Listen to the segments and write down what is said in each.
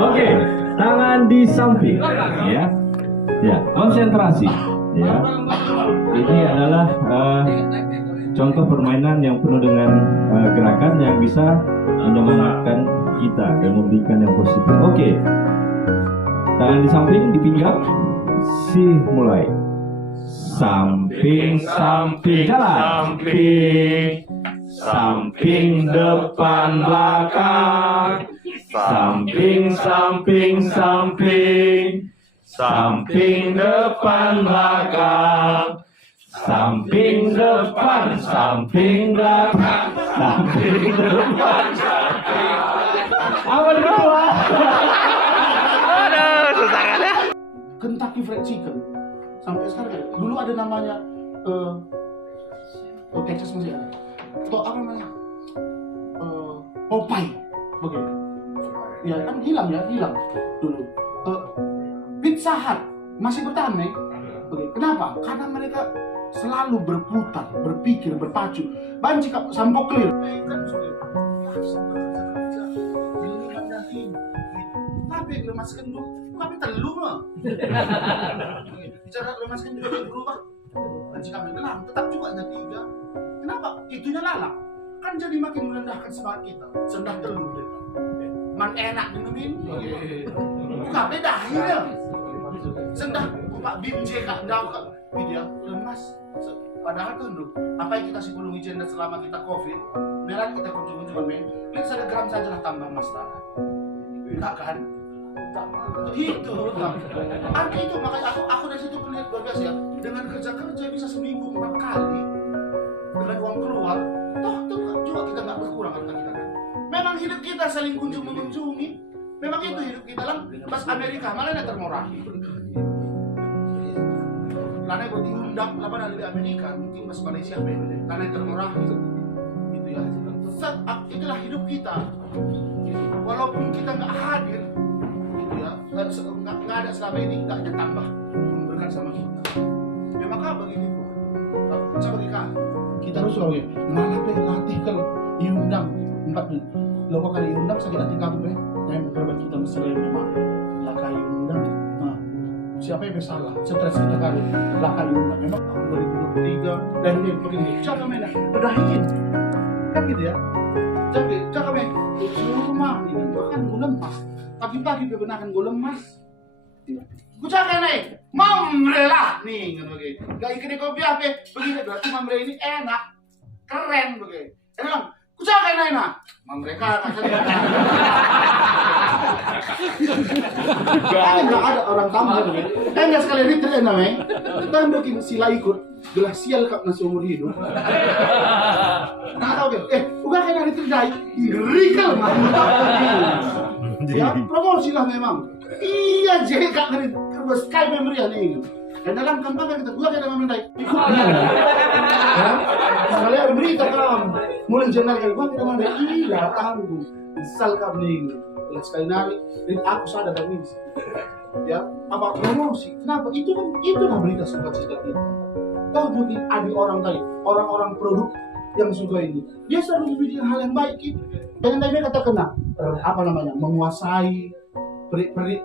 Oke, tangan di samping, ya, ya, konsentrasi, ya. Ini adalah contoh permainan yang penuh dengan gerakan yang bisa menyemangatkan kita dan memberikan yang positif. Oke, tangan di samping, di pinggang, mulai. Samping, samping, jalan. Samping, samping, depan, belakang. Samping, samping, samping. Samping, depan, belakang. Samping, depan, samping, belakang. Samping, depan, samping. Apa kedua? Aduh, susah kan ya? Kentucky Fried Chicken sampai sekarang dulu ada namanya Texas masih ada atau apa namanya Popeye begitu ya kan hilang dulu Pizza Hut masih bertahan nih begitu. Kenapa? Karena mereka selalu berputar, berpikir, berpacu banci sampo clear tapi lemas kenduk kami telu mah bicara lemas kenduk yang berubah banci kami gelang tetap juga hanya 3. Kenapa? Itunya lalak kan jadi makin merendahkan semangat kita sendah telu deh man enak dingin buka beda akhirnya sendah Pak Binje kak daw kak dia lemas padahal tuh apa yang kita sebelum agenda selama kita covid merah kita kunjungi main lihat 1 gram saja lah tambah mas enggak kan itu arti itu makanya aku dari situ melihat luar biasa ya dengan kerja bisa seminggu 4 kali dengan uang keluar toh juga kita nggak berkurang harta kita kan memang hidup kita saling mengunjungi memang itu hidup kita lah pas Amerika malah yang termurah karena buat diundang apa dari Amerika mungkin pas Malaysia karena yang termurah gitu ya itulah hidup kita walaupun kita nggak hadir nggak ada selama ini nggak ada tambah memberikan sama kita ya maka begini sebagai kita harus lagi mana latih kalau diundang 4 menit lo kali diundang sakit hati kamu yang beberapa kita misalnya memang lakai undang siapa yang salah stres kita kali lakai undang memang tahun 2023 dan ini begini jangan main udah izin kan gitu ya jadi jangan main rumah ini bahkan gue lemas pagi-pagi bebenarkan gue lemas gue jangan naik mamre lah nih gak ikan kopi apa begini berarti mamre ini enak keren begitu emang gue jangan naik nah mamreka kasih kan nggak ada orang tambah begitu nggak sekali ini keren namanya kita bikin sila ikut glasial kap nasi umur hidup nggak tahu bukan kayak hari terdai ngeri kal ya promosi lah memang iya JK ngeri terus sky memory nih dan dalam kampanye kita gua kayak memandai ikut ya sekalian berita kam mulai jenderal gua kayak memandai iya tanggung misal kam nih sekali nari dan aku sadar dan ini ya apa promosi kenapa itu kan berita sukacita kita tahu mungkin ada orang tadi orang-orang produk yang suka ini dia selalu memilih hal yang baik gitu dan yang mereka terkena apa namanya menguasai peri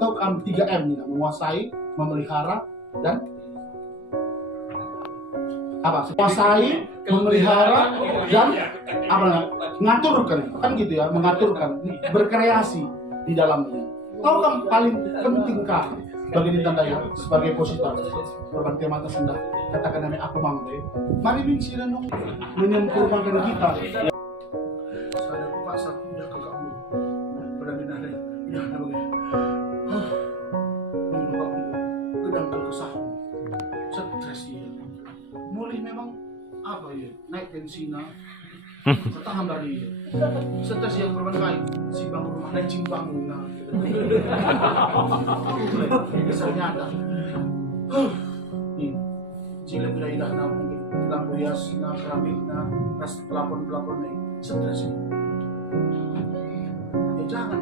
tahu kan 3M nih menguasai memelihara dan apa menguasai memelihara dan apa namanya mengaturkan kan gitu ya mengaturkan berkreasi di dalamnya Tahu kan paling penting kah bagi Dintan Daya sebagai positor perbantian mata sendak katakan namanya aku mampu. Mari bincang dong menyempurnakan kita. Saya paksa udah ke kamu. Benar-benar deh. Ya, namanya. Gedang terkesahmu. Stres dia. Mulai memang apa ya? Naik tensinya. Setahan dari stres yang berbagai si bangun rumah dan cimbang nah. Misalnya ada. Nih, sila bila na mungkin lampu hias na keramik na ras pelapon nih stres ini. Ya jangan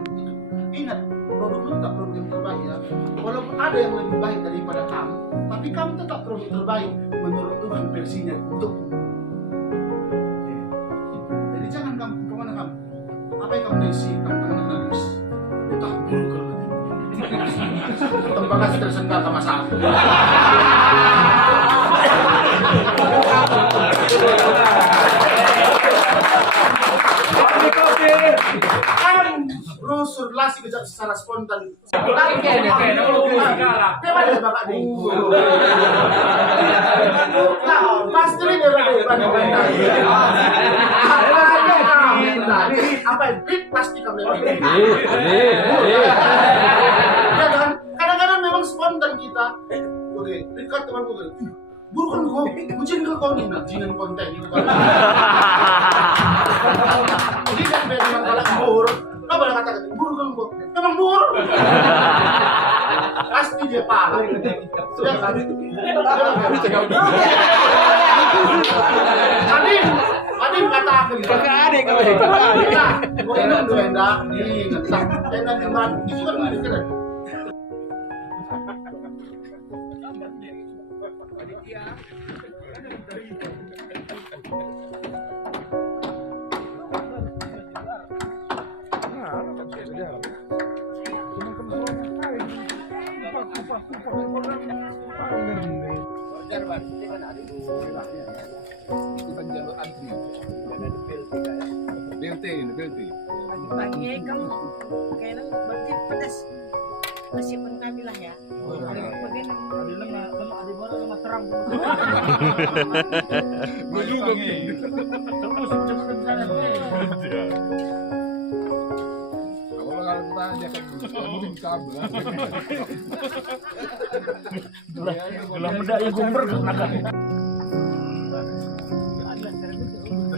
ingat produk itu tak produk yang terbaik ya. Walaupun ada yang lebih baik daripada kamu, tapi kamu tetap produk terbaik menurut Tuhan versinya untuk. Jadi jangan kamu kemana kamu? Apa yang kamu isi? Kamu tengah nangis. Kita buruk kalau tempat kasih tersenggah sama masalah. Rusur lasi kejap secara spontan. Pasti dia apa itu pasti kamu ya kan kadang-kadang memang spontan kita oke dekat teman gue bukan kau bucin ke kau nih jinan konten gitu kan jadi kan biar memang kalau bur kau boleh katakan bukan kau memang bur pasti dia parah sudah kan Adin katakan kakak adik kau ini dua endak nih ngetak enak teman itu kan ada kan Pagi kamu kayaknya berarti pedas masih pun kami lah ya. Gelang muda yang gumber kenakan.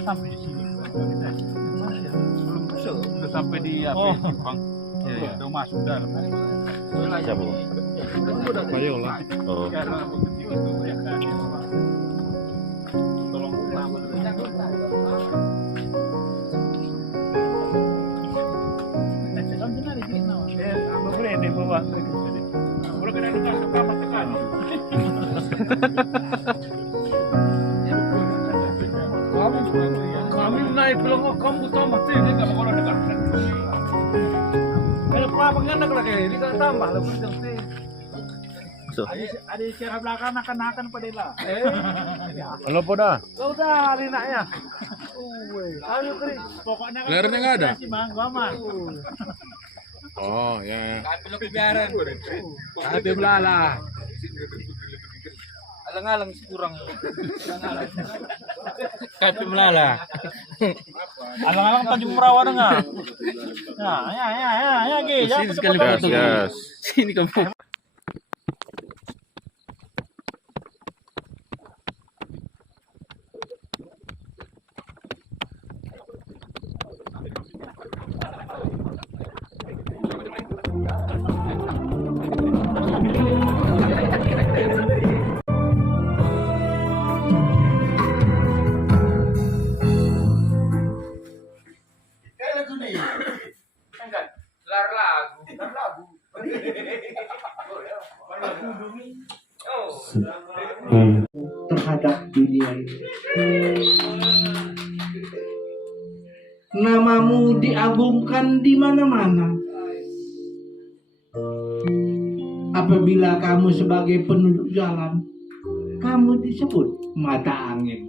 Sampai di sini. Sudah sampai di apa? Bang. Ya, udah masuk dalam. Siapa? Bayola. Oh. Tolong utama. Boleh deh bawa. Boleh kena dekat sama tekan. Kami naik bilang kamu utama sih ini kalau orang dekat. Kalau apa nggak lagi ini kan tambah lebih sih. Ada cara belakang akan padela. Halo Poda. Udah linaknya. Ayo kering. Pokoknya kan Lernya nggak ada? Bang, Baman. Oh ya. Kapil kebiaran. Hati belala. Alang-alang kurang. Kapil melala. Alang-alang Tanjung Perawan enggak? Nah, ya, Ge. Sini sekali foto. Gas. Sini kamu. terhadap dunia ini. Namamu diagungkan di mana-mana. Apabila kamu sebagai penduduk jalan, kamu disebut mata angin.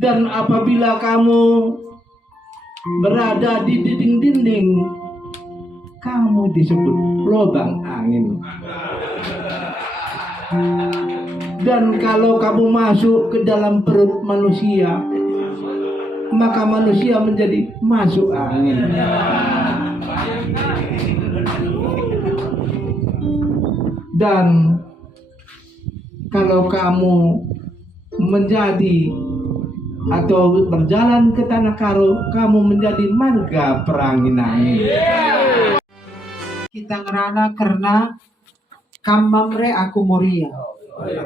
Dan apabila kamu berada di dinding-dinding, kamu disebut lubang angin. Dan kalau kamu masuk ke dalam perut manusia, maka manusia menjadi masuk angin. Dan kalau kamu menjadi atau berjalan ke tanah karo, kamu menjadi marga perangin-angin. Kita ngerana karena kamamre aku moria.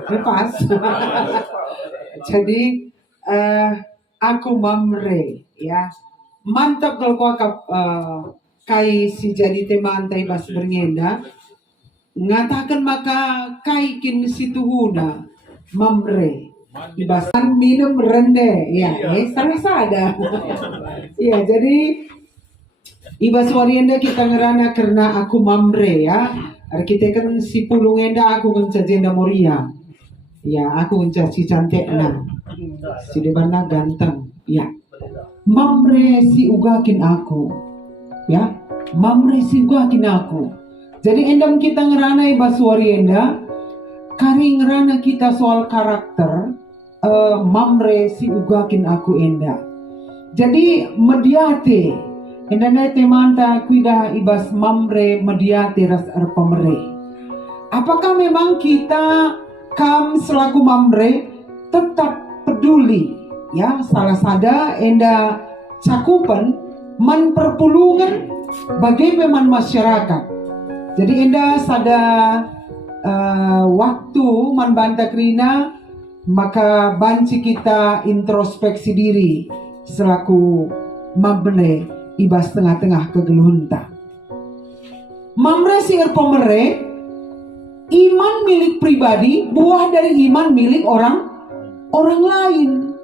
Lepas. Jadi aku mamre ya. Mantap kalau kau kai si jadi teman tai bas berngenda. Ngatakan maka kai kin si tuhuna mamre. Ibasan minum rende ya. Serasa ada. Ya jadi ibas warienda kita ngerana karena aku mamre ya. Kita kan si pulung enda aku kan jenda moria. Ya, aku kan si cantik na. Si debana ganteng. Ya. Mamre si ugakin aku. Ya. Mamre si ugakin aku. Jadi endam kita ngerana ibas warienda. Kari ngerana kita soal karakter. Mamre si ugakin aku enda. Jadi mediate. Endana temanta kuida ibas mamre mediate ras pemere. Apakah memang kita selaku mamre tetap peduli ya salah sada enda cakupan man perpulungan bagi memang masyarakat. Jadi enda sada waktu man banta krina maka banci kita introspeksi diri selaku mamre ibas tengah-tengah kegeluhunta. Mamre singer pemere, iman milik pribadi, buah dari iman milik orang lain.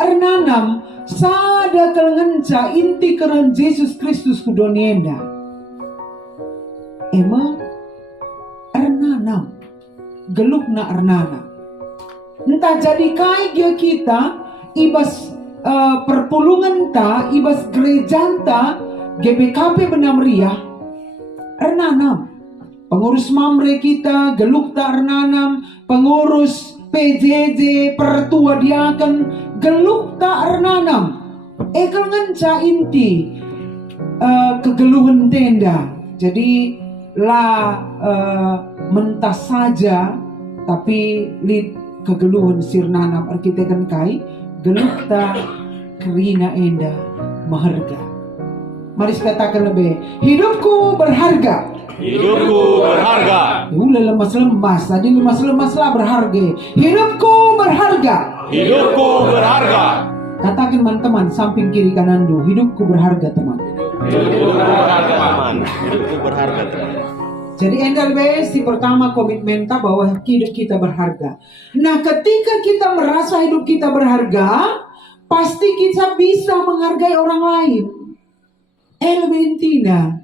Ernanam, sada kelengenca inti keren Yesus Kristus kudonienda. Emang, ernanam, gelukna ernanam. Entah jadi kai dia kita, ibas perpulungan ta, ibas gereja ta, GBKP benam ria, ernanam. Pengurus mamre kita, geluk ta ernanam, pengurus PJJ, pertua diaken, geluk ta ernanam. Ekel ngenca inti kegeluhan tenda. Jadi mentas saja, tapi lid kegeluhan sirnanam arkiteken kai. Gelukta kerina enda maharga. Mari katakan lebih. Hidupku berharga. Hidupku berharga. Lemas-lemas. Tadi lemas-lemas lah berharga. Hidupku berharga. Hidupku berharga. Katakan teman-teman samping kiri kanan dulu. Hidupku berharga teman. Hidupku berharga teman. Hidupku berharga teman. Jadi NLB si pertama komitmen bahwa hidup kita berharga. Nah ketika kita merasa hidup kita berharga, pasti kita bisa menghargai orang lain. Elventina,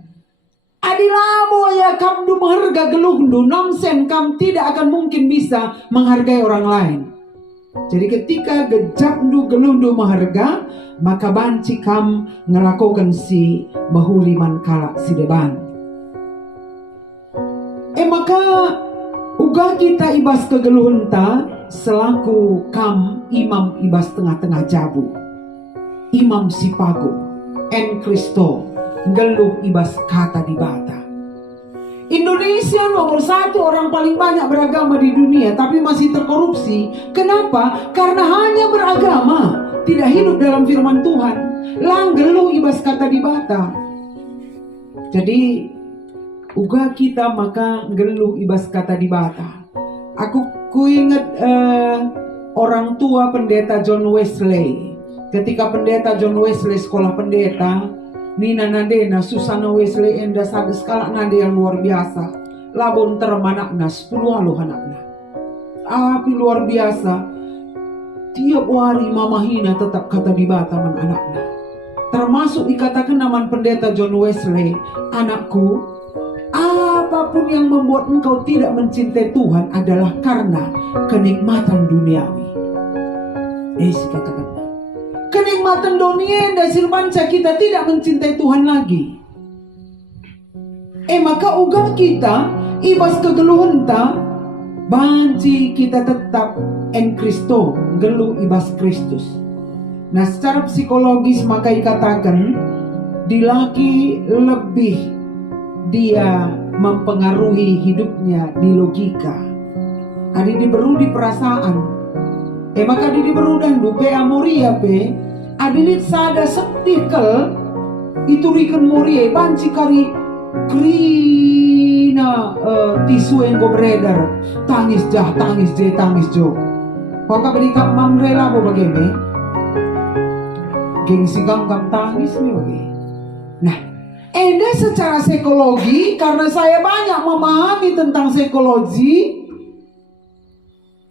adilamo ya kamdu mengharga gelungdu nonsen kam tidak akan mungkin bisa menghargai orang lain. Jadi ketika gejapdu gelundu mengharga, maka banci kam ngelakukan si bahuliman kalak si deban. Maka uga kita ibas kegeluhunta selaku kam imam ibas tengah-tengah jabu. Imam sipago en Kristo geluh ibas kata di bata. Indonesia nomor 1 orang paling banyak beragama di dunia tapi masih terkorupsi. Kenapa? Karena hanya beragama, tidak hidup dalam firman Tuhan. Langgeluh ibas kata di bata. Jadi uga kita maka geluh ibas kata di bata. Aku ingat orang tua pendeta John Wesley. Ketika pendeta John Wesley sekolah pendeta, Nina Nadena Susana Wesley enda sada skala nade yang luar biasa. Labon terem anakna 10 aluh anakna. Api luar biasa. Tiap hari mamahina tetap kata di bata man anakna. Termasuk dikatakan nama pendeta John Wesley, anakku, apapun yang membuat engkau tidak mencintai Tuhan adalah karena kenikmatan duniawi. Katakan, kenikmatan dunia dan silmanca kita tidak mencintai Tuhan lagi. Maka uga kita ibas kegeluhenta banci kita tetap en Kristo gelu ibas Kristus. Nah, secara psikologis maka dikatakan di laki lebih dia mempengaruhi hidupnya di logika. Adi diberu di perasaan. Maka di diberu dan dupe amoria pe adilit sada septikel itu riken moria banci kari krina tisu yang beredar tangis jo. Maka berikap mamrela bo bagaimana? Gengsi gangkam tangis nih bagaimana? Nah, enda secara psikologi karena saya banyak memahami tentang psikologi.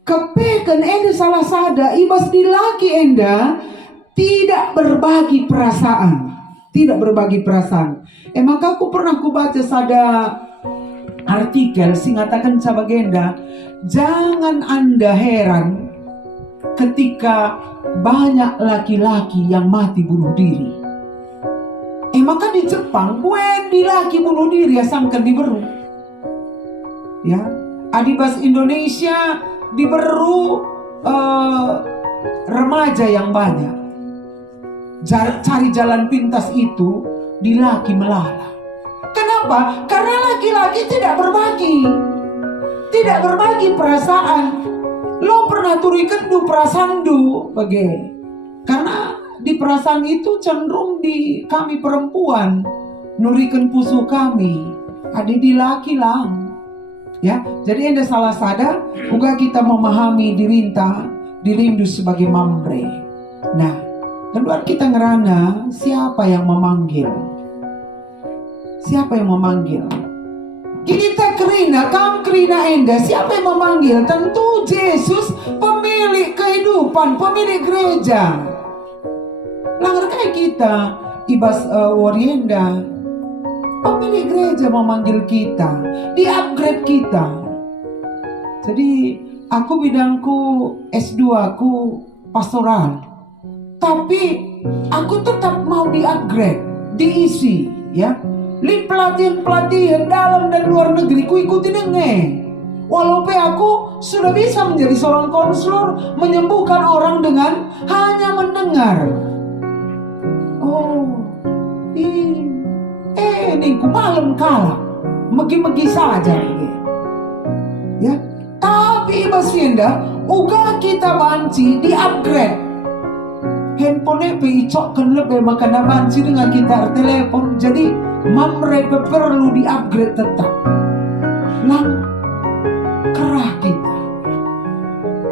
Kepekan enda salah sada ibas di laki enda tidak berbagi perasaan. Maka aku pernah baca sada artikel singatakan sabagenda, jangan Anda heran ketika banyak laki-laki yang mati bunuh diri. Maka di Jepang di laki bunuh diri asangkan diberu. Ya, adibas Indonesia diberu remaja yang banyak. Cari jalan pintas itu di laki melala. Kenapa? Karena laki-laki tidak berbagi perasaan. Lo pernah turikan du perasaan du bagai. Karena di perasaan itu cenderung di kami perempuan nurikan pusu kami. Ada di laki lang. Ya, jadi anda salah sadar, juga kita memahami dirindu sebagai mamre. Nah, kedua kita ngerana siapa yang memanggil? Kita kerina enda siapa yang memanggil? Tentu Yesus, pemilik kehidupan, pemilik gereja. Langgar kayak kita ibas warienda. Pemilik gereja memanggil kita, di-upgrade kita. Jadi aku bidangku S2 aku pastoral. Tapi aku tetap mau di-upgrade, diisi ya. Li pelatihan dalam dan luar negeri ku ikuti denge. Walaupun aku sudah bisa menjadi seorang konselor, menyembuhkan orang dengan hanya mendengar. Ini ku malam kalah, megi-megi saja ini. Ya, tapi Basienda, uga kita banci di-upgrade. Handphone peicokkan lebih makanya banci dengan kita telepon. Jadi mamre perlu di-upgrade tetap. Lang kerah kita.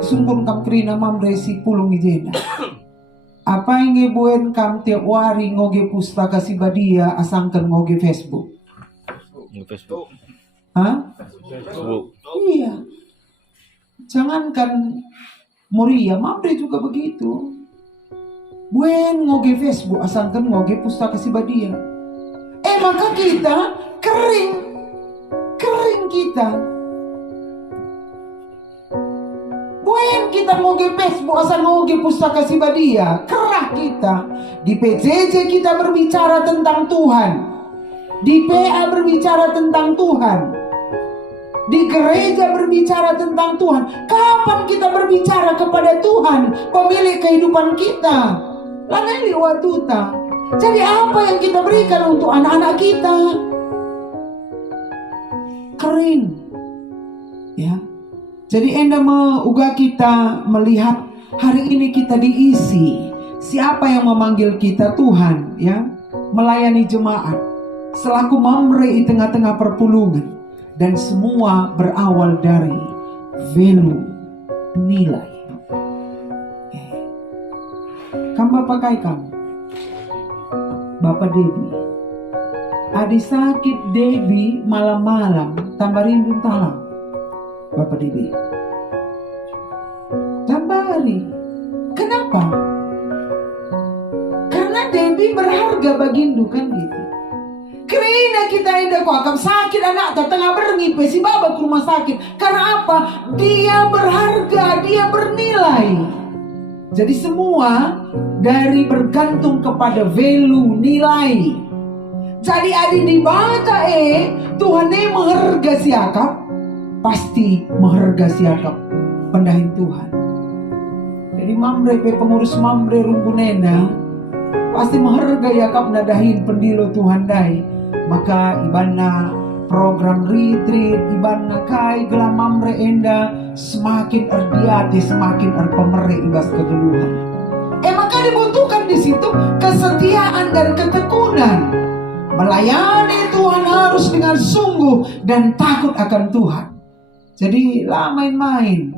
Sumpun kam krina mamre si pulung ijena. Apa yang ngebuen kam tiap hari ngoge pustaka si badia asangkan ngoge Facebook. Hah? Iya. Jangankan Moria, mamre juga begitu. Buen ngoge Facebook asangkan ngoge pustaka si badia. Maka kita kering kita. Buen kita ngoge Facebook asal ngoge pustaka si badia, kerah kita. Di PJJ kita berbicara tentang Tuhan. Di PA berbicara tentang Tuhan. Di gereja berbicara tentang Tuhan. Kapan kita berbicara kepada Tuhan, pemilik kehidupan kita? Laneli watuta. Jadi apa yang kita berikan untuk anak-anak kita? Kering. Ya. Jadi enda uga kita melihat hari ini kita diisi. Siapa yang memanggil kita? Tuhan, ya. Melayani jemaat. Selaku mamre di tengah-tengah perpulungan. Dan semua berawal dari value, nilai. Kamu pakai kamu? Bapak Debi. Adi sakit Debi malam-malam tambah rindu talang. Bapak Debi. Tambari. Kenapa? Karena Debi berharga bagindu kan gitu. Karena kita indah kok akan sakit anak tengah berengi si baba ke rumah sakit. Karena apa? Dia berharga, dia bernilai. Jadi semua dari bergantung kepada value, nilai. Jadi adi di bata Tuhan mengharga siakap, pasti mengharga siakap pendahin Tuhan. Jadi mamre pengurus mamre rumbunena pasti mengharga yakap nadahin pendilo Tuhan dai. Maka ibana program retreat, ibana kai gelam mamre enda semakin erdiate, semakin erpemere ibas kegeluhan. Maka dibutuhkan di situ kesetiaan dan ketekunan. Melayani Tuhan harus dengan sungguh dan takut akan Tuhan. Jadi lah main-main.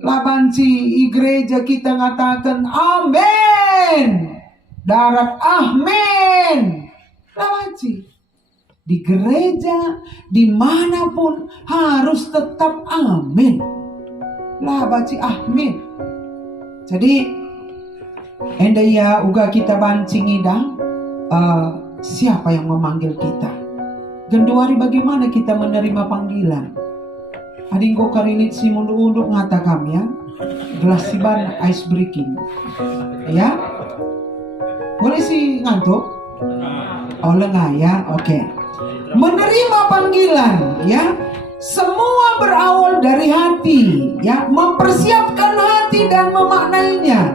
Lah banci gereja kita ngatakan amin. Darat amin. Lah banci. Di gereja dimanapun harus tetap amin. Lah banci amin. Jadi enda ya uga kita banci ngidang. Siapa yang memanggil kita? Genduari bagaimana kita menerima panggilan? Adingko karinit si mundu-undu ngata kami ya. Gelas siban ice breaking. Ya? Boleh sih ngantuk? Oh lengah ya, oke. Menerima panggilan ya. Semua berawal dari hati ya. Mempersiapkan hati dan memaknainya.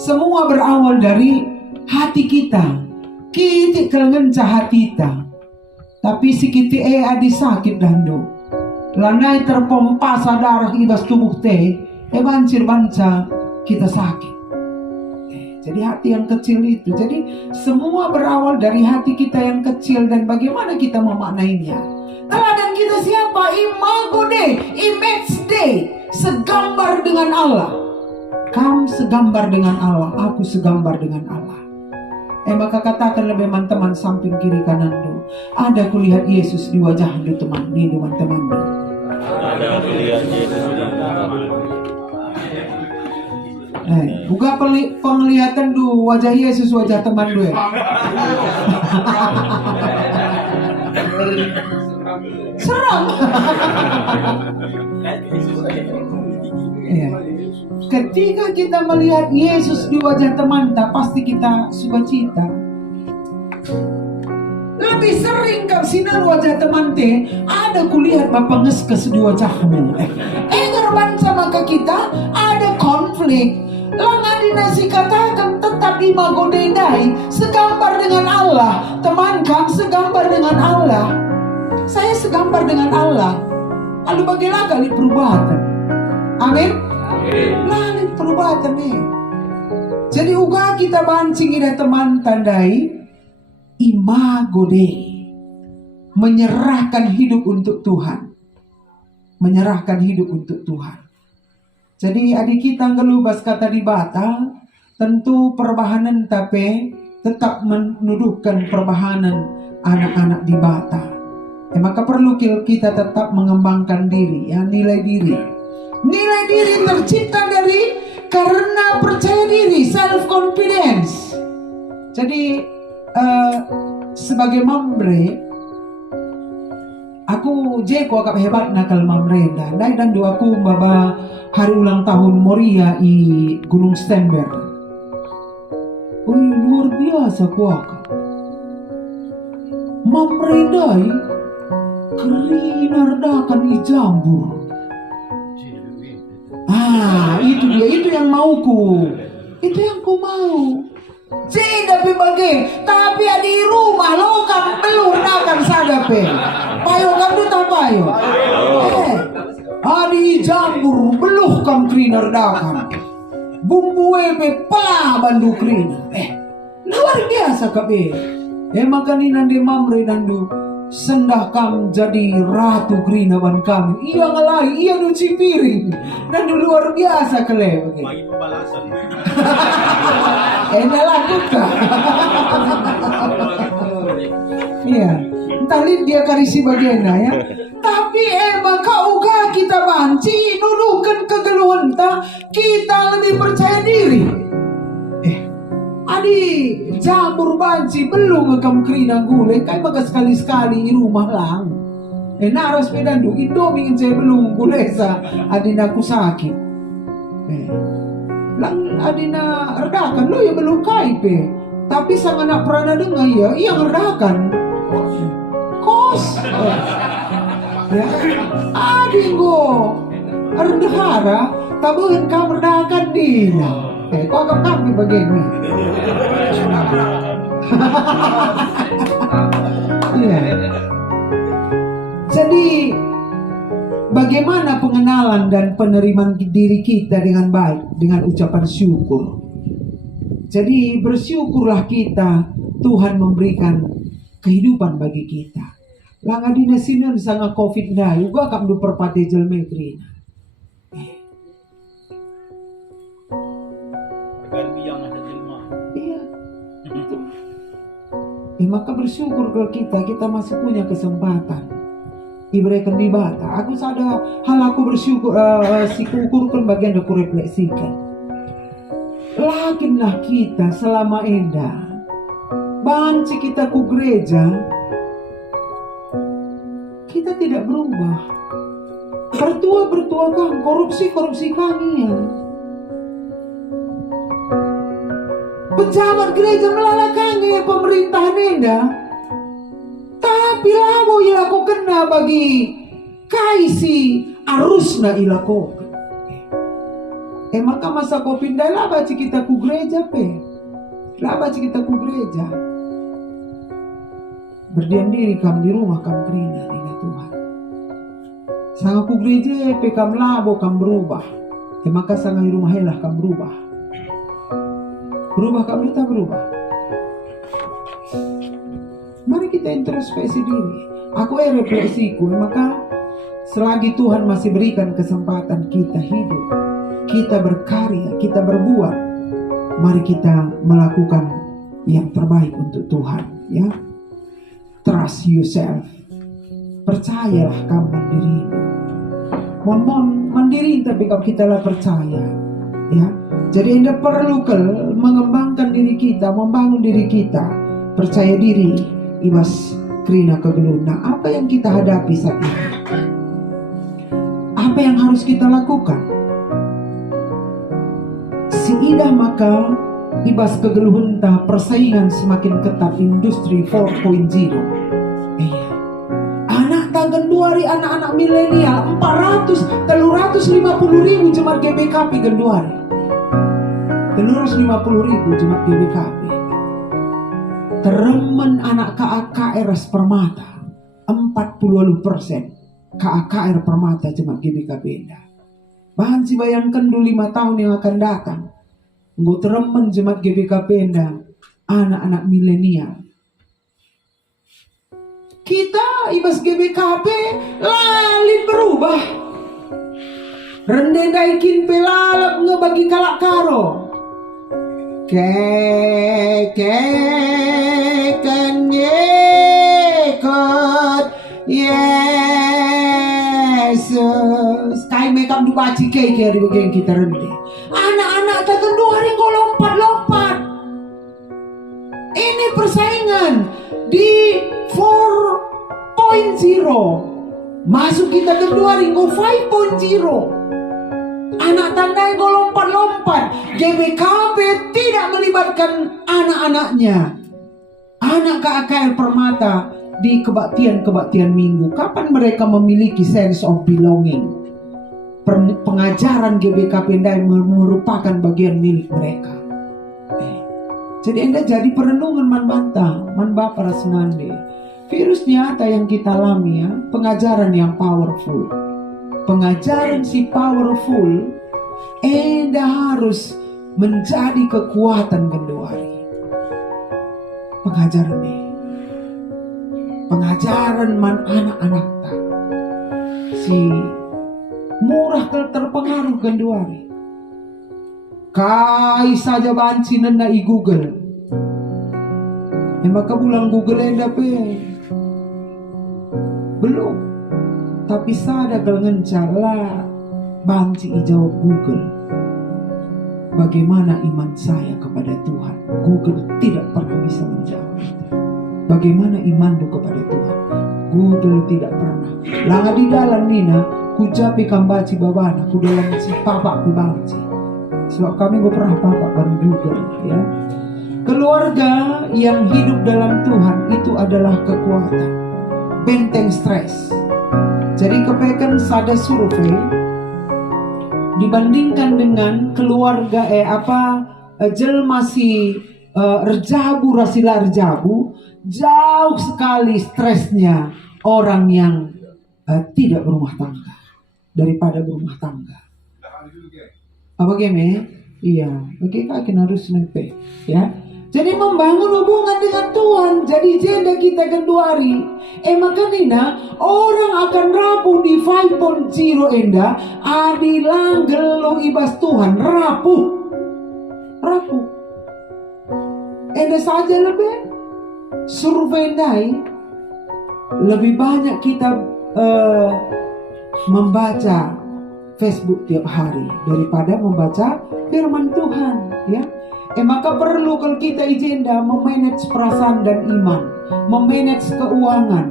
Semua berawal dari hati kita. Kiti kelengen hati kita. Tapi si kiti adi sakit dando. Lanai terpompa darah ibas tubuh teh. Bancir banca kita sakit. Jadi hati yang kecil itu. Jadi semua berawal dari hati kita yang kecil. Dan bagaimana kita memaknainya. Teladan kita siapa? Imago Dei, image Dei. Segambar dengan Allah. Kamu segambar dengan Allah. Aku segambar dengan Allah. Maka katakan lebih teman-teman samping kiri kanan do. Ada kulihat Yesus di wajah do teman. Nih teman-teman do. Ada kulihat Yesus di wajah. Buka penglihatan do wajah Yesus wajah teman do ya. Seram. Ya. Ketika kita melihat Yesus di wajah teman, pasti kita sukacita. Lebih sering kau sinar wajah teman teh, ada kulihat bapak nges di wajahmu. Korban sama ke kita ada konflik. Langan dinasi katakan tetap imago Dei, segambar dengan Allah. Teman kang segambar dengan Allah. Saya segambar dengan Allah. Lalu bagaimana kali perubahan? Amin. Lalu perubahan nih. Jadi uga kita bancing ida teman tandai imago Dei. Menyerahkan hidup untuk Tuhan. Menyerahkan hidup untuk Tuhan. Jadi adik kita ngelubas kata di bata, tentu perbahanan tapi tetap menuduhkan perbahanan anak-anak di bata. Maka perlu kita tetap mengembangkan diri, ya, nilai diri. Nilai diri tercipta dari karena percaya diri, self confidence. Jadi sebagai mamre, aku jeko agak hebat nakal mamre dan doaku baba hari ulang tahun Moria di Gunung Stember. Luar biasa kuaka. Mamre dai kerinardakan i jambur. Itu dia, itu yang mauku. Itu yang ku mau. Tidak berbagai, tapi di rumah lo kan belum nakan sadape. Payo kan duta payo. Adi jambur beluh kam kriner dakan. Bumbu ebe pala bandu kriner. Luar biasa kabe. Makan nanti mamre nandu sendah kam jadi ratu krinaban kami. Iya ngalai, iya nuci piring. Nandu luar biasa kele. Bagi pembalasan. Lakukan. Iya. Entah dia karisi bagiannya ya. Tapi kau uga kita banci nuduhkan kegeluhan kita lebih percaya diri. Adi jamur banci belum ngekam kerina gule kai maka sekali-sekali di rumah lang. Naras pedandu indomie saya belum gule sa adi naku sakit. Lang adina redakan lo yang melukai pe. Tapi sang anak pernah dengar ya, yang redakan. Kos. Ya. Adinggo. Ardhara tabuhin ka redakan dia. Kok agak kami begini. Iya. Jadi bagaimana pengenalan dan penerimaan diri kita dengan baik dengan ucapan syukur. Jadi bersyukurlah kita, Tuhan memberikan kehidupan bagi kita. Langa dina sinan sanga covid na juga kam du perpati jelme krina. Iya. Maka bersyukur kalau kita masih punya kesempatan diberikan di bata. Aku sadar hal aku bersyukur sikukurkan bagian aku refleksikan. Lakinlah kita selama endah banci kita ku gereja, kita tidak berubah. Bertua kang korupsi kami ya. Pejabat gereja melalakannya pemerintahan endah. Tapi lamo ilaku kena bagi kaisi arusna ilaku. Maka masa kau pindah lah baca kita ku gereja pe. Lah baca kita ku gereja. Berdiam diri kam di rumah kam kerina dengan Tuhan. Sanga ku gereja pe kam labo kam berubah. Maka sanga di rumah helah kam berubah. Berubah kam kita berubah. Mari kita introspeksi diri. Aku refleksiku, maka selagi Tuhan masih berikan kesempatan kita hidup, kita berkarya, kita berbuat, mari kita melakukan yang terbaik untuk Tuhan, ya. Trust yourself. Percayalah kamu mandiri. Mon mandiri tapi kalau kita lah percaya, ya. Jadi Anda perlu mengembangkan diri kita, membangun diri kita, percaya diri, ibas krina kegelun. Nah, apa yang kita hadapi saat ini? Apa yang harus kita lakukan? Seidah maka ibas kegeluhan persaingan semakin ketat industri 4.0. Anak tagan duari anak-anak milenial 350.000 jemaat GBKP genduari. 350.000 jemaat GBKP. Teremen anak KAKR Permata 40% KAKR Permata jemaat GBKP Enda. Bahan si bayangkan dulu 5 tahun yang akan datang. Nggo teremen jemaat GBKP Enda anak-anak milenial. Kita ibas GBKP lalin berubah. Rendendaikin pelalap ngebagi kalak karo. Kan yekot Yesus. Kai makeup dibaci kaya di bagian kita rende. Anak-anak takkan 2 hari kau lompat-lompat. Ini persaingan di 4.0. Masuk kita ke 2 hari kau 5.0. Anak tandai kau lompat-lompat. GBKP tidak melibatkan anak-anaknya. Anak KAKR Permata di kebaktian minggu. Kapan mereka memiliki sense of belonging? Pengajaran GBKP Ndai merupakan bagian milik mereka. Jadi Anda jadi perenungan man bantah, man bapa rasenande. Virus nyata yang kita alami ya, pengajaran yang powerful. Pengajaran si powerful, Anda harus menjadi kekuatan genduari. Pengajaran nih. Pengajaran man anak-anak tak. Si murah terpengaruh genduari. Kai saja banci nenda i Google. Maka bulan Google Anda pe. Belum. Tapi sadar kalau ngencala banci jawab Google. Bagaimana iman saya kepada Tuhan? Google tidak pernah bisa menjawab. Bagaimana imanmu kepada Tuhan? Google tidak pernah. Langa di dalam nina, ku japi kambaci babana, ku dalam si papa ku banci. Sebab kami gak pernah apa-apa baru juga ya. Keluarga yang hidup dalam Tuhan itu adalah kekuatan, benteng stres. Jadi kepekan ada survei dibandingkan dengan keluarga jelma si rejabu rasila rejabu, jauh sekali stresnya orang yang tidak berumah tangga daripada berumah tangga. Apa game? Iya, oke kaki harus nempe ya. Jadi membangun hubungan dengan Tuhan. Jadi jenda kita kenduari. Makanina orang akan rapuh di 5.0 enda. Adi langgel lo ibas Tuhan rapuh. Enda saja lebih survei dai. Lebih banyak kita membaca Facebook tiap hari daripada membaca firman Tuhan ya. Maka perlu kalau kita agenda memanage perasaan dan iman, memanage keuangan,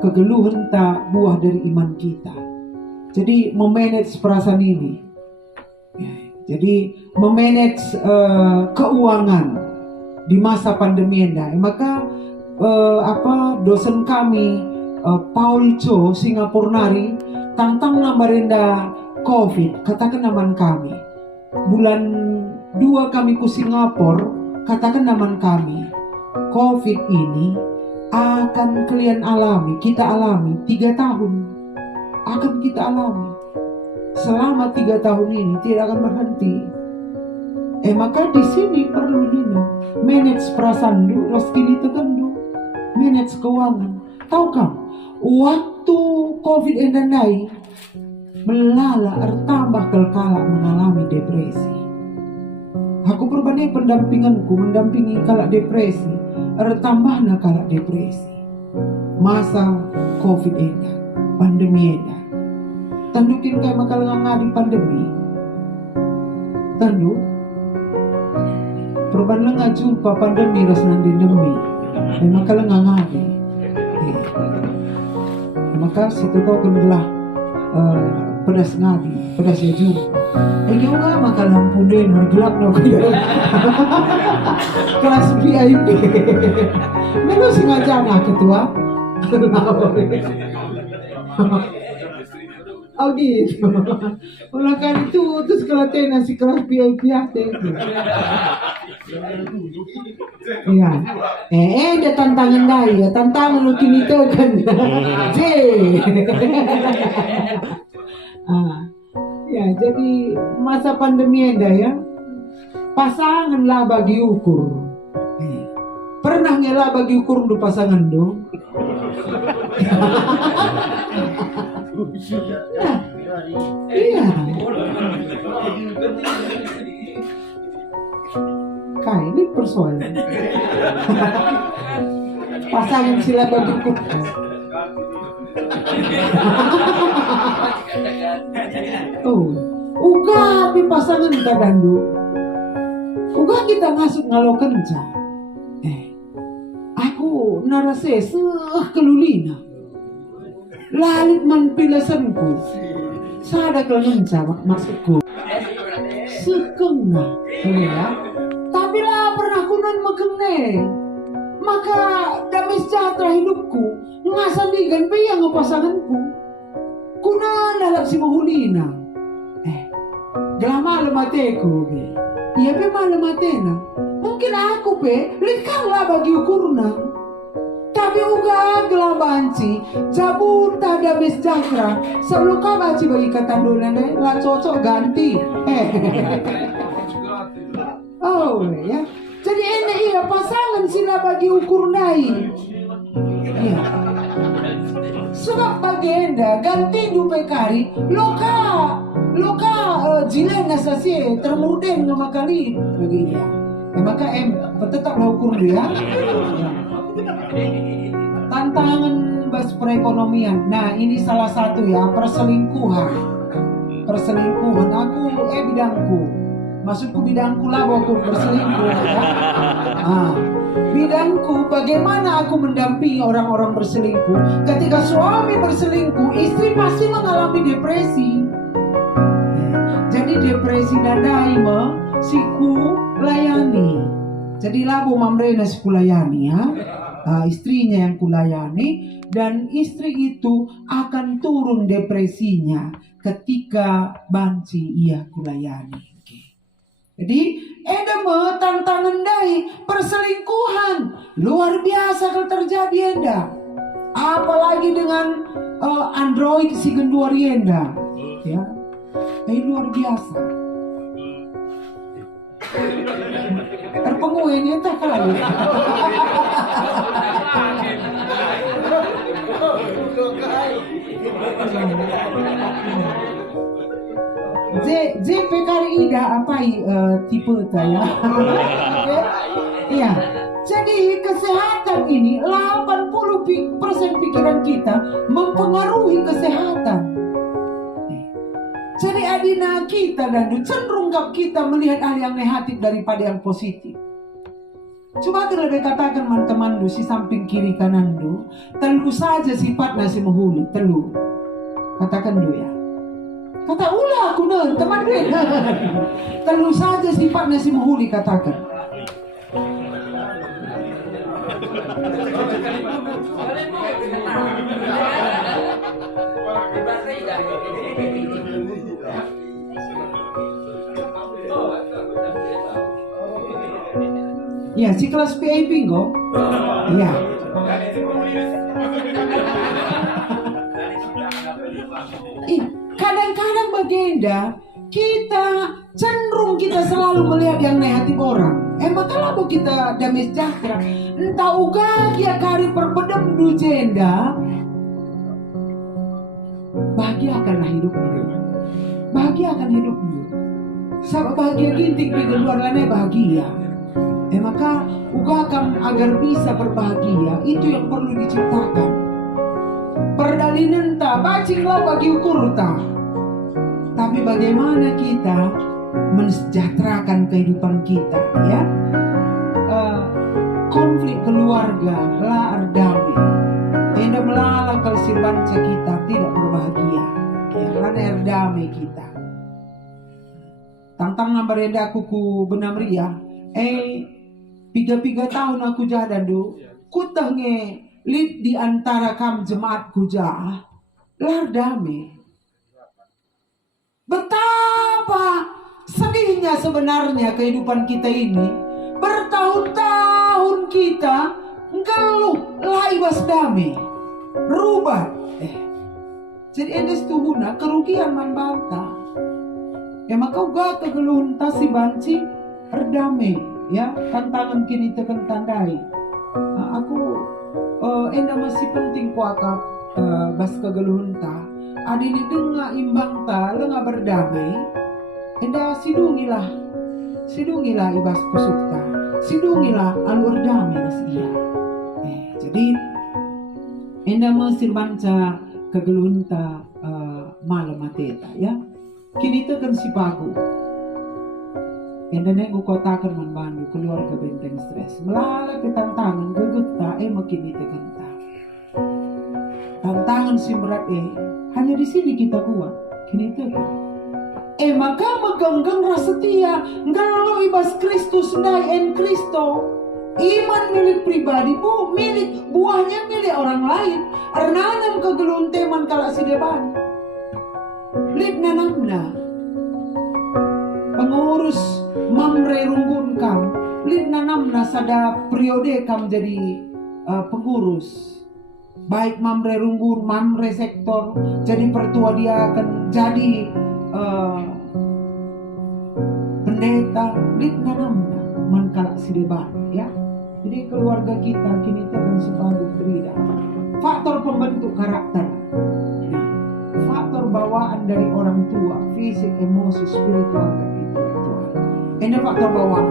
kegeluhan tak buah dari iman kita. Jadi memanage perasaan ini ya, jadi memanage keuangan di masa pandemi ini. Maka dosen kami Paul Cho Singapurnari tantang nambarenda COVID, katakan naman kami bulan 2 kami ke Singapura, katakan naman kami COVID ini akan kalian alami, kita alami 3 tahun, akan kita alami selama 3 tahun ini tidak akan berhenti. Maka di sini perlu dina manage perasaan du, rezeki ditekendu, manage keuangan. Tahu kamu waktu COVID endandai melala tambah kelkala mengalami depresi. Aku berbanding pendampinganku mendampingi kalak depresi, tambahnya kalak depresi. Masa COVID ini, pandemi ini. Tandukin kayak makal ngadi pandemi. Tandu. Perbanding ngajumpa pandemi rasanya demi. Makal ngadi. Maka situ kau kendalah pedas ngadi, pedas ya jumpa. Juga maka lampu den bergelap no kelas VIP. Memang sengaja nak ketua. Oh gitu. Ulang itu terus kalau nasi kelas VIP itu. Iya. Ada tantangan dah ya, tantangan lu kini tu kan. Ya, jadi masa pandemi ada ya, pasangan lah bagi ukur. Pernah ngelah bagi ukur untuk pasangan dong? Iya. Kak, ini persoalan. Pasangan sila bagi ukur. Uga pi pasangan kadandu. Uga kita ngasuk ngalo kenca. Aku narase kelulina. Lalit man pilasanku. Sada kelenca maksudku. Sekengna. Ya. Tapi lah pernah kunan makenge. Maka damai sejahtera hidupku. Ngasan digan piyang pasanganku. Kuna lalap si mahulina. Gelama lemateku. Iya pe malamatena. Mungkin aku pe likang lah bagi ukurna. Tapi uga gelabanci jabuta da besjakra sebelum kabaci bagi katandulan deh lah cocok ganti. Oh ya. Jadi ini iya pasangan sila bagi ukur nai. Iya. Sebab bagenda ganti dupe kari loka jilena sasi termuden ngamakali begini. Maka tetaplah ukur dia. Tantangan bas perekonomian. Nah, ini salah satu ya, perselingkuhan. Aku bidangku. Maksudku bidangku lah aku berselingkuh ya. Bidangku bagaimana aku mendampingi orang-orang berselingkuh. Ketika suami berselingkuh, istri pasti mengalami depresi. Jadi Jadi depresi nadai siku layani. Jadi labu mamrena siku layani ya. Istrinya yang kulayani, dan istri itu akan turun depresinya ketika banci ia kulayani. Jadi edeme tantangan dai perselingkuhan luar biasa kalau terjadi enda. Apalagi dengan Android si genduar enda, ya, luar biasa. Terpenguenya tak kali. PKRI ida apa tipe saya? Iya. Jadi kesehatan ini 80% pikiran kita mempengaruhi kesehatan. Jadi adina kita dan cenderung kita melihat hal yang negatif daripada yang positif. Coba lebih katakan teman-teman si samping kiri kanan telu saja sifatnya si menghulu telu. Katakan ya. Kata ulah aku teman telu saja sifatnya si menghulu katakan. Ya, si kelas PIP kok. Ya. Kadang-kadang bagenda kita cenderung kita selalu melihat yang negatif orang. Makanya apa kita damai sejahtera? Entah uga kia kari perpedem du jenda. Bahagiakanlah hidupmu. Bahagiakan hidupmu. Sabab bahagia gintik di luar lana bahagia. Maka ugakan agar bisa berbahagia, itu yang perlu diciptakan. Perdalinan tak bacinglah bagi ukur tak. Tapi bagaimana kita mensejahterakan kehidupan kita, ya? Konflik keluarga lah erdamai. Tidak melalak kalau si bangsa kita tidak berbahagia. Ya, karena erdamai kita. Tantangan bereda kuku benar ria. 3 tahun aku jalan kutah lid di antara kam jemaat kuja lar damai. Betapa sedihnya sebenarnya kehidupan kita ini. Bertahun-tahun kita ngeluh laibas damai rubah. Jadi endes tuhuna kerugian man bantah. Maka uga kegeluhun tasi banci erdamai. Ya, tantangan kini tekan tandai. Aku masih penting kuakap bas kegeluhun ta. Adi ni denga imbang ta lenga berdamai. Sidungilah ibas pusuk ta. Sidungilah alu erdamai nas dia. Jadi masih banca kegeluhun ta malam mateta ya. Kini tekan si pagu. Yang aku kotakan membantu keluarga benteng stres. Melala ke tantangan gegeta makin ditegenta. Tantangan si berat hanya di sini kita kuat. Kini tekan. Maka megenggang rasa setia. Ngelo ibas Kristus dai en Kristo. Iman milik pribadi milik buahnya milik orang lain. Arnanam kegelun teman kala si depan. Lipna namna. Pengurus mamre runggun kam lina namna sada periode kam jadi pengurus baik mamre runggun mamre sektor jadi pertua dia akan jadi pendeta lina namna mankala sideban ya. Jadi keluarga kita kini tekan sebagai berbeda faktor pembentuk karakter. Faktor bawaan dari orang tua, fisik, emosi, spiritual, dan intelektual. Ini faktor bawaan.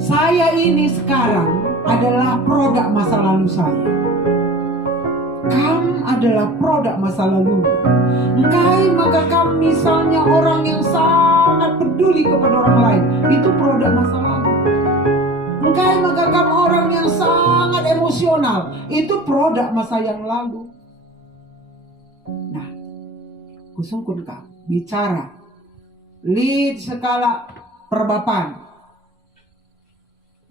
Saya ini sekarang adalah produk masa lalu saya. Kamu adalah produk masa lalu. Engkai maka kamu misalnya orang yang sangat peduli kepada orang lain, itu produk masa lalu. Engkai maka kamu orang yang sangat emosional, itu produk masa yang lalu. Nah, kusungkun kamu bicara lead skala perbapan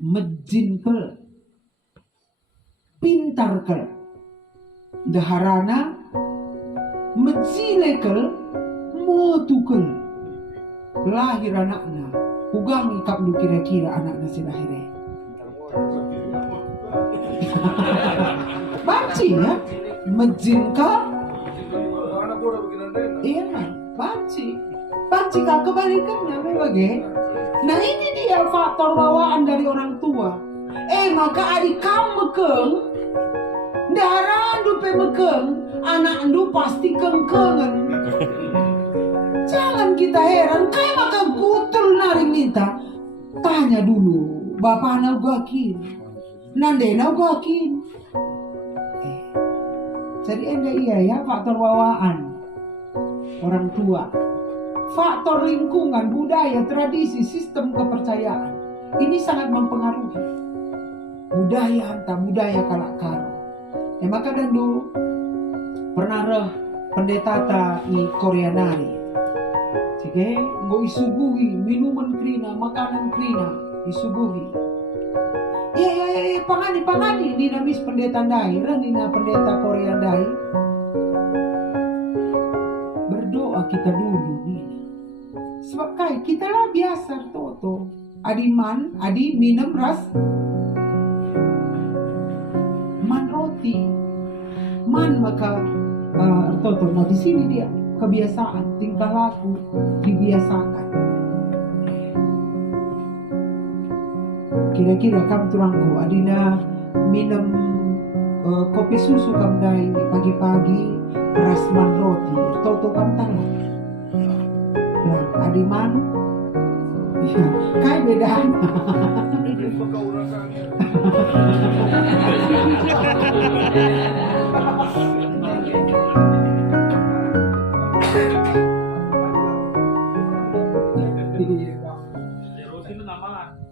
mejinkel pintarkel daharana mejilekel motukel lahir anaknya ugang ikap lu kira-kira anaknya si lahirnya banci ya mejinka iya banci kak kebalikannya bagai. Nah ini dia faktor bawaan dari orang tua. Maka adik kamu mekeng darah dupe mekeng anak ndu pasti kengkengan. Jangan kita heran kayak maka gutul naring minta tanya dulu bapak anak gakin nandena gakin. Jadi enda iya ya faktor bawaan orang tua, faktor lingkungan, budaya, tradisi, sistem kepercayaan ini sangat mempengaruhi budaya hantar budaya kalak karo. Maka dandu pernah reh pendeta ta i Korea nari. Sige ngo isuguhi minuman krina, makanan krina isuguhi. Pangani dinamis pendeta dai, nina pendeta Korea dai. Berdoa kita dulu nina. Sebab kai kita lah biasa toto. Adi minum ras man roti. Man maka toto. Nah di sini dia kebiasaan tingkah laku dibiasakan. Kira-kira kamu turangku adina minum kopi susu kamu dai pagi-pagi rasman roti toto kamu tahu. Nah adi manu ya kayak bedanya.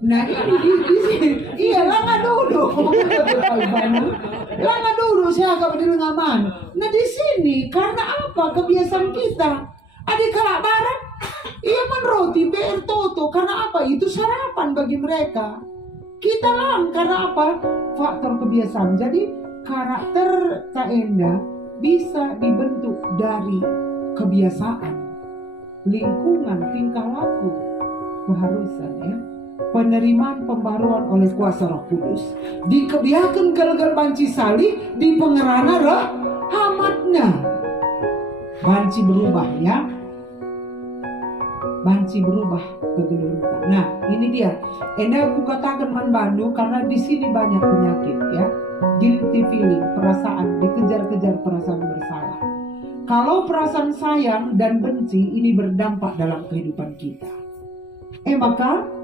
Nah ini di sini, iya langa dulu saya agak berdiri ngaman. Nah di sini karena apa kebiasaan kita, adik kalak barat, iya man roti ber toto karena apa itu sarapan bagi mereka. Kita lang karena apa faktor kebiasaan. Jadi karakter tak enda bisa dibentuk dari kebiasaan, lingkungan, tingkah laku, keharusan ya. Penerimaan pembaruan oleh kuasa Roh Kudus dikebiakan gal-gal banci salih di pengerana roh hamatnya banci berubah ya, banci berubah ke gelurutan. Nah ini dia enda aku katakan man Bandu karena di sini banyak penyakit ya, guilty feeling, perasaan dikejar-kejar perasaan bersalah. Kalau perasaan sayang dan benci ini berdampak dalam kehidupan kita, maka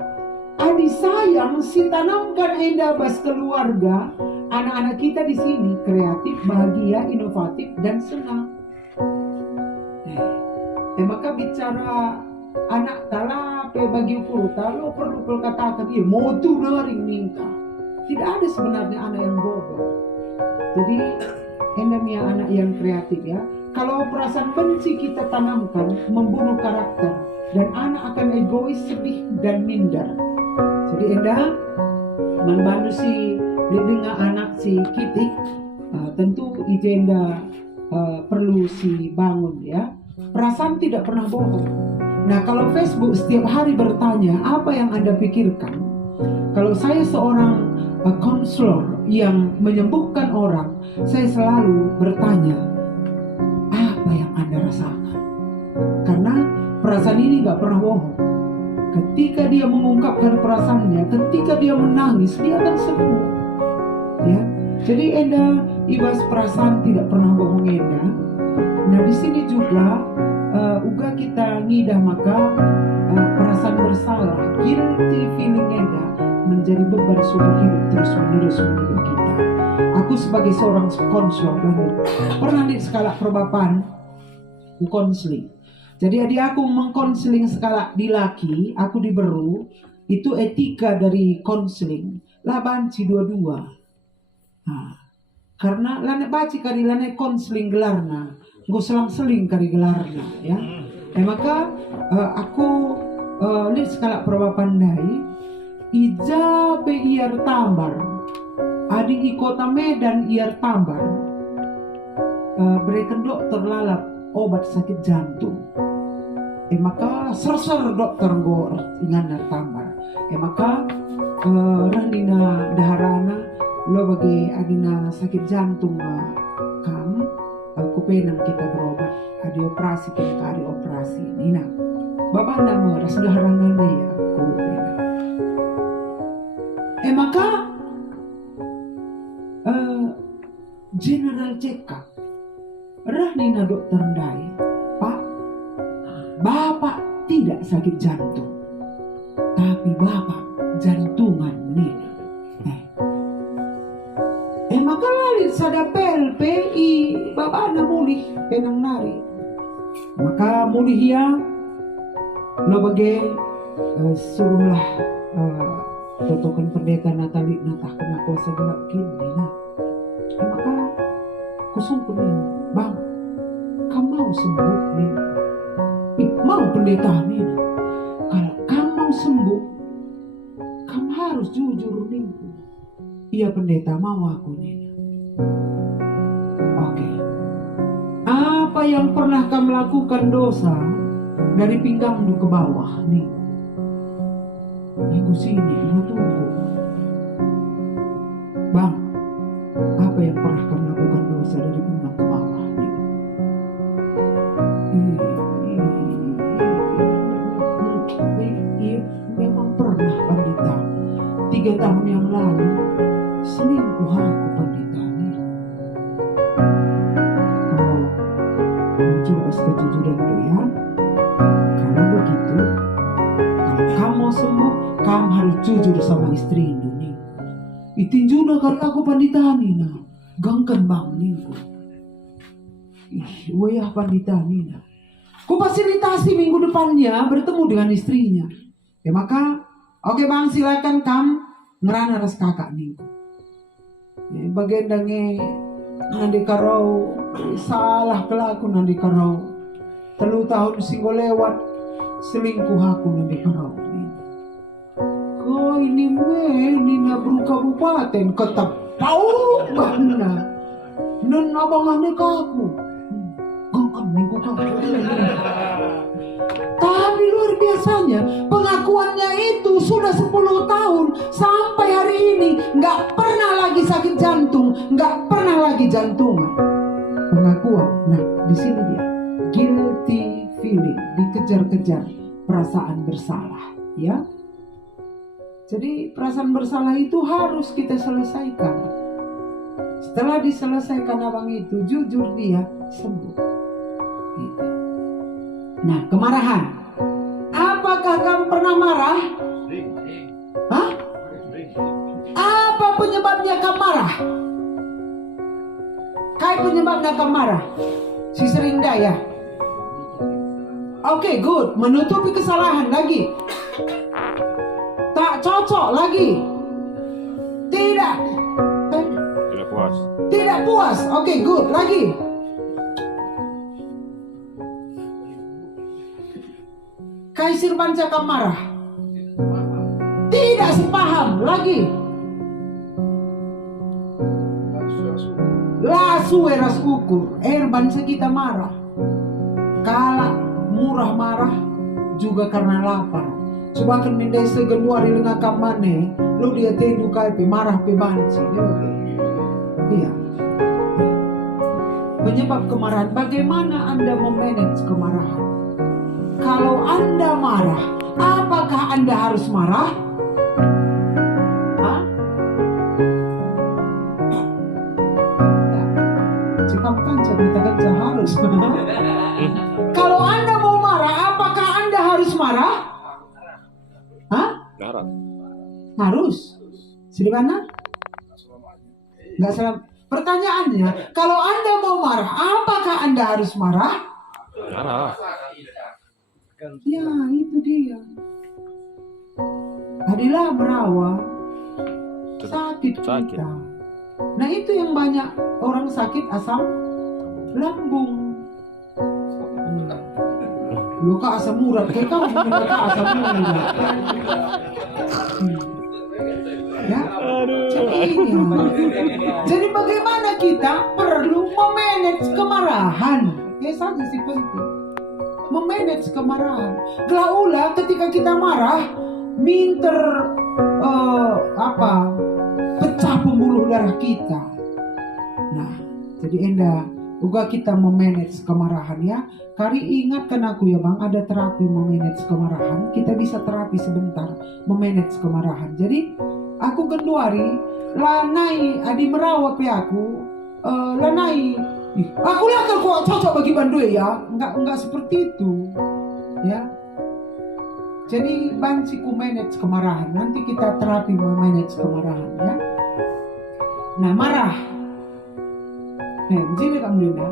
adi sayang si tanamkan enda bas keluarga anak-anak kita di sini kreatif, bahagia, inovatif dan senang. Maka bicara anak talape bagi ukur talo perlu katakan iya mau tuh naring ningka. Tidak ada sebenarnya anak yang bodoh. Jadi endemnya anak yang kreatif ya. Kalau perasaan benci kita tanamkan membunuh karakter dan anak akan egois, sedih dan minder. Jadi enda membantu si dengan anak si kitik tentu ijenda perlu si bangun ya. Perasaan tidak pernah bohong. Nah kalau Facebook setiap hari bertanya apa yang Anda pikirkan. Kalau saya seorang konselor yang menyembuhkan orang, saya selalu bertanya apa yang Anda rasakan. Karena perasaan ini gak pernah bohong. Ketika dia mengungkapkan perasaannya, ketika dia menangis, dia akan sembuh. Ya, jadi enda ibas perasaan tidak pernah bohong enda. Nah di sini juga uga kita ngidah maka perasaan bersalah, guilty feeling enda menjadi beban seumur hidup terus menerus menhidup kita. Aku sebagai seorang konselor pernah di skala perbapaan konseling. Jadi adik aku mengkonseling skala di laki, aku di beru, itu etika dari konseling. Lah banci dua-dua. Nah, karena lane baci kari lane konseling gelarna, gue selang-seling kari gelarna ya. Maka aku lihat skala perba pandai ija be iar tambar adi i kota Medan iar tambar berikan dokter lalap obat sakit jantung. Maka ser dokter go ingan tambar. Maka ranina daharana lo bagi adina sakit jantung kam aku penang kita berobat adi operasi kita adi operasi nina bapak nama ras daharana ya aku penang. Maka general check up ranina dokter dai pak bapak tidak sakit jantung tapi bapak jantungan nih. Maka lalit sada PLPI bapak na mulih penang nari. Maka mulih ya lo bagi suruhlah totokan pendeta Natali natah kena kuasa gelap kini nah. Maka kusung nih bang kamu mau sembuh nih mau pendeta nih kalau kamu mau sembuh kamu harus jujur nih. Iya pendeta mau aku nih. Oke. Apa yang pernah kamu lakukan dosa dari pinggangmu ke bawah nih? Aku sini lu tunggu. Bang, apa yang pernah kamu lakukan dosa dari pinggang ke bawah nih? Iya, memang pernah pendeta. 3 tahun yang lalu selingkuh aku pendeta nih. Coba kejujuran dulu ya. Kalau begitu, kalau kamu mau sembuh, kamu harus jujur sama istri nih. Itinjuna kalau aku pendeta nih nah, gangkan bang nih. Wayah pendeta nih nah. Ku fasilitasi minggu depannya bertemu dengan istrinya. Maka, oke bang silakan kamu ngerana ras kakak nih. Bagian dange nanti karau salah kelaku nanti karau 3 tahun singgo lewat selingkuh aku nanti karau ko ini nina bru kabupaten ketapau mana non abangannya kaku gangkan minggu kaku. Tapi luar biasanya pengakuannya itu sudah 10 tahun sampai hari ini nggak pernah lagi sakit jantung, nggak pernah lagi jantungan. Pengakuan, nah di sini dia guilty feeling, dikejar-kejar perasaan bersalah, ya. Jadi perasaan bersalah itu harus kita selesaikan. Setelah diselesaikan abang itu, jujur dia sembuh. Gitu. Nah, kemarahan. Apakah kamu pernah marah? Hah? Apa penyebabnya kamu marah? Kayak penyebabnya kamu marah? Si sering daya. Oke, good. Menutupi kesalahan lagi. Tak cocok lagi. Tidak. Tidak puas. Tidak puas. Oke, good. Lagi. Kaisir Pancaka marah. Tidak sepaham lagi. Lasu eras ukur. Bansa kita marah. Kala murah marah juga karena lapar. Coba kan mindai segenuari dengan kamane. Lo dia tedu kai marah pe banci. Iya. Penyebab kemarahan. Bagaimana Anda memanage kemarahan? Kalau Anda marah, apakah Anda harus marah? Hah? Jika bukan cerita harus. Kalau Anda mau marah, apakah Anda harus marah? Hah? Harus. Di mana? Nggak salah. Pertanyaannya, kalau Anda mau marah, apakah Anda harus marah? Marah. Ya, itu dia. Adilah merawat sakit kita. Nah, itu yang banyak orang sakit asam lambung. Lu ka asam urat, kayak kau punya ka asam urat. Ya, jadi bagaimana kita perlu memanage kemarahan? Ya saja sih penting. Memanage kemarahan. Gelaulah ketika kita marah, minter pecah pembuluh darah kita. Nah, jadi enda juga kita memanage kemarahan ya. Kari ingatkan aku ya bang, ada terapi memanage kemarahan. Kita bisa terapi sebentar memanage kemarahan. Jadi aku kenduari lanai adi merawat ya aku lanai. Aku lah kok cocok bagi bandue ya. Enggak seperti itu. Ya. Jadi banciku manage kemarahan. Nanti kita terapi memanage kemarahan ya. Nah, marah. Jadi kamu Linda.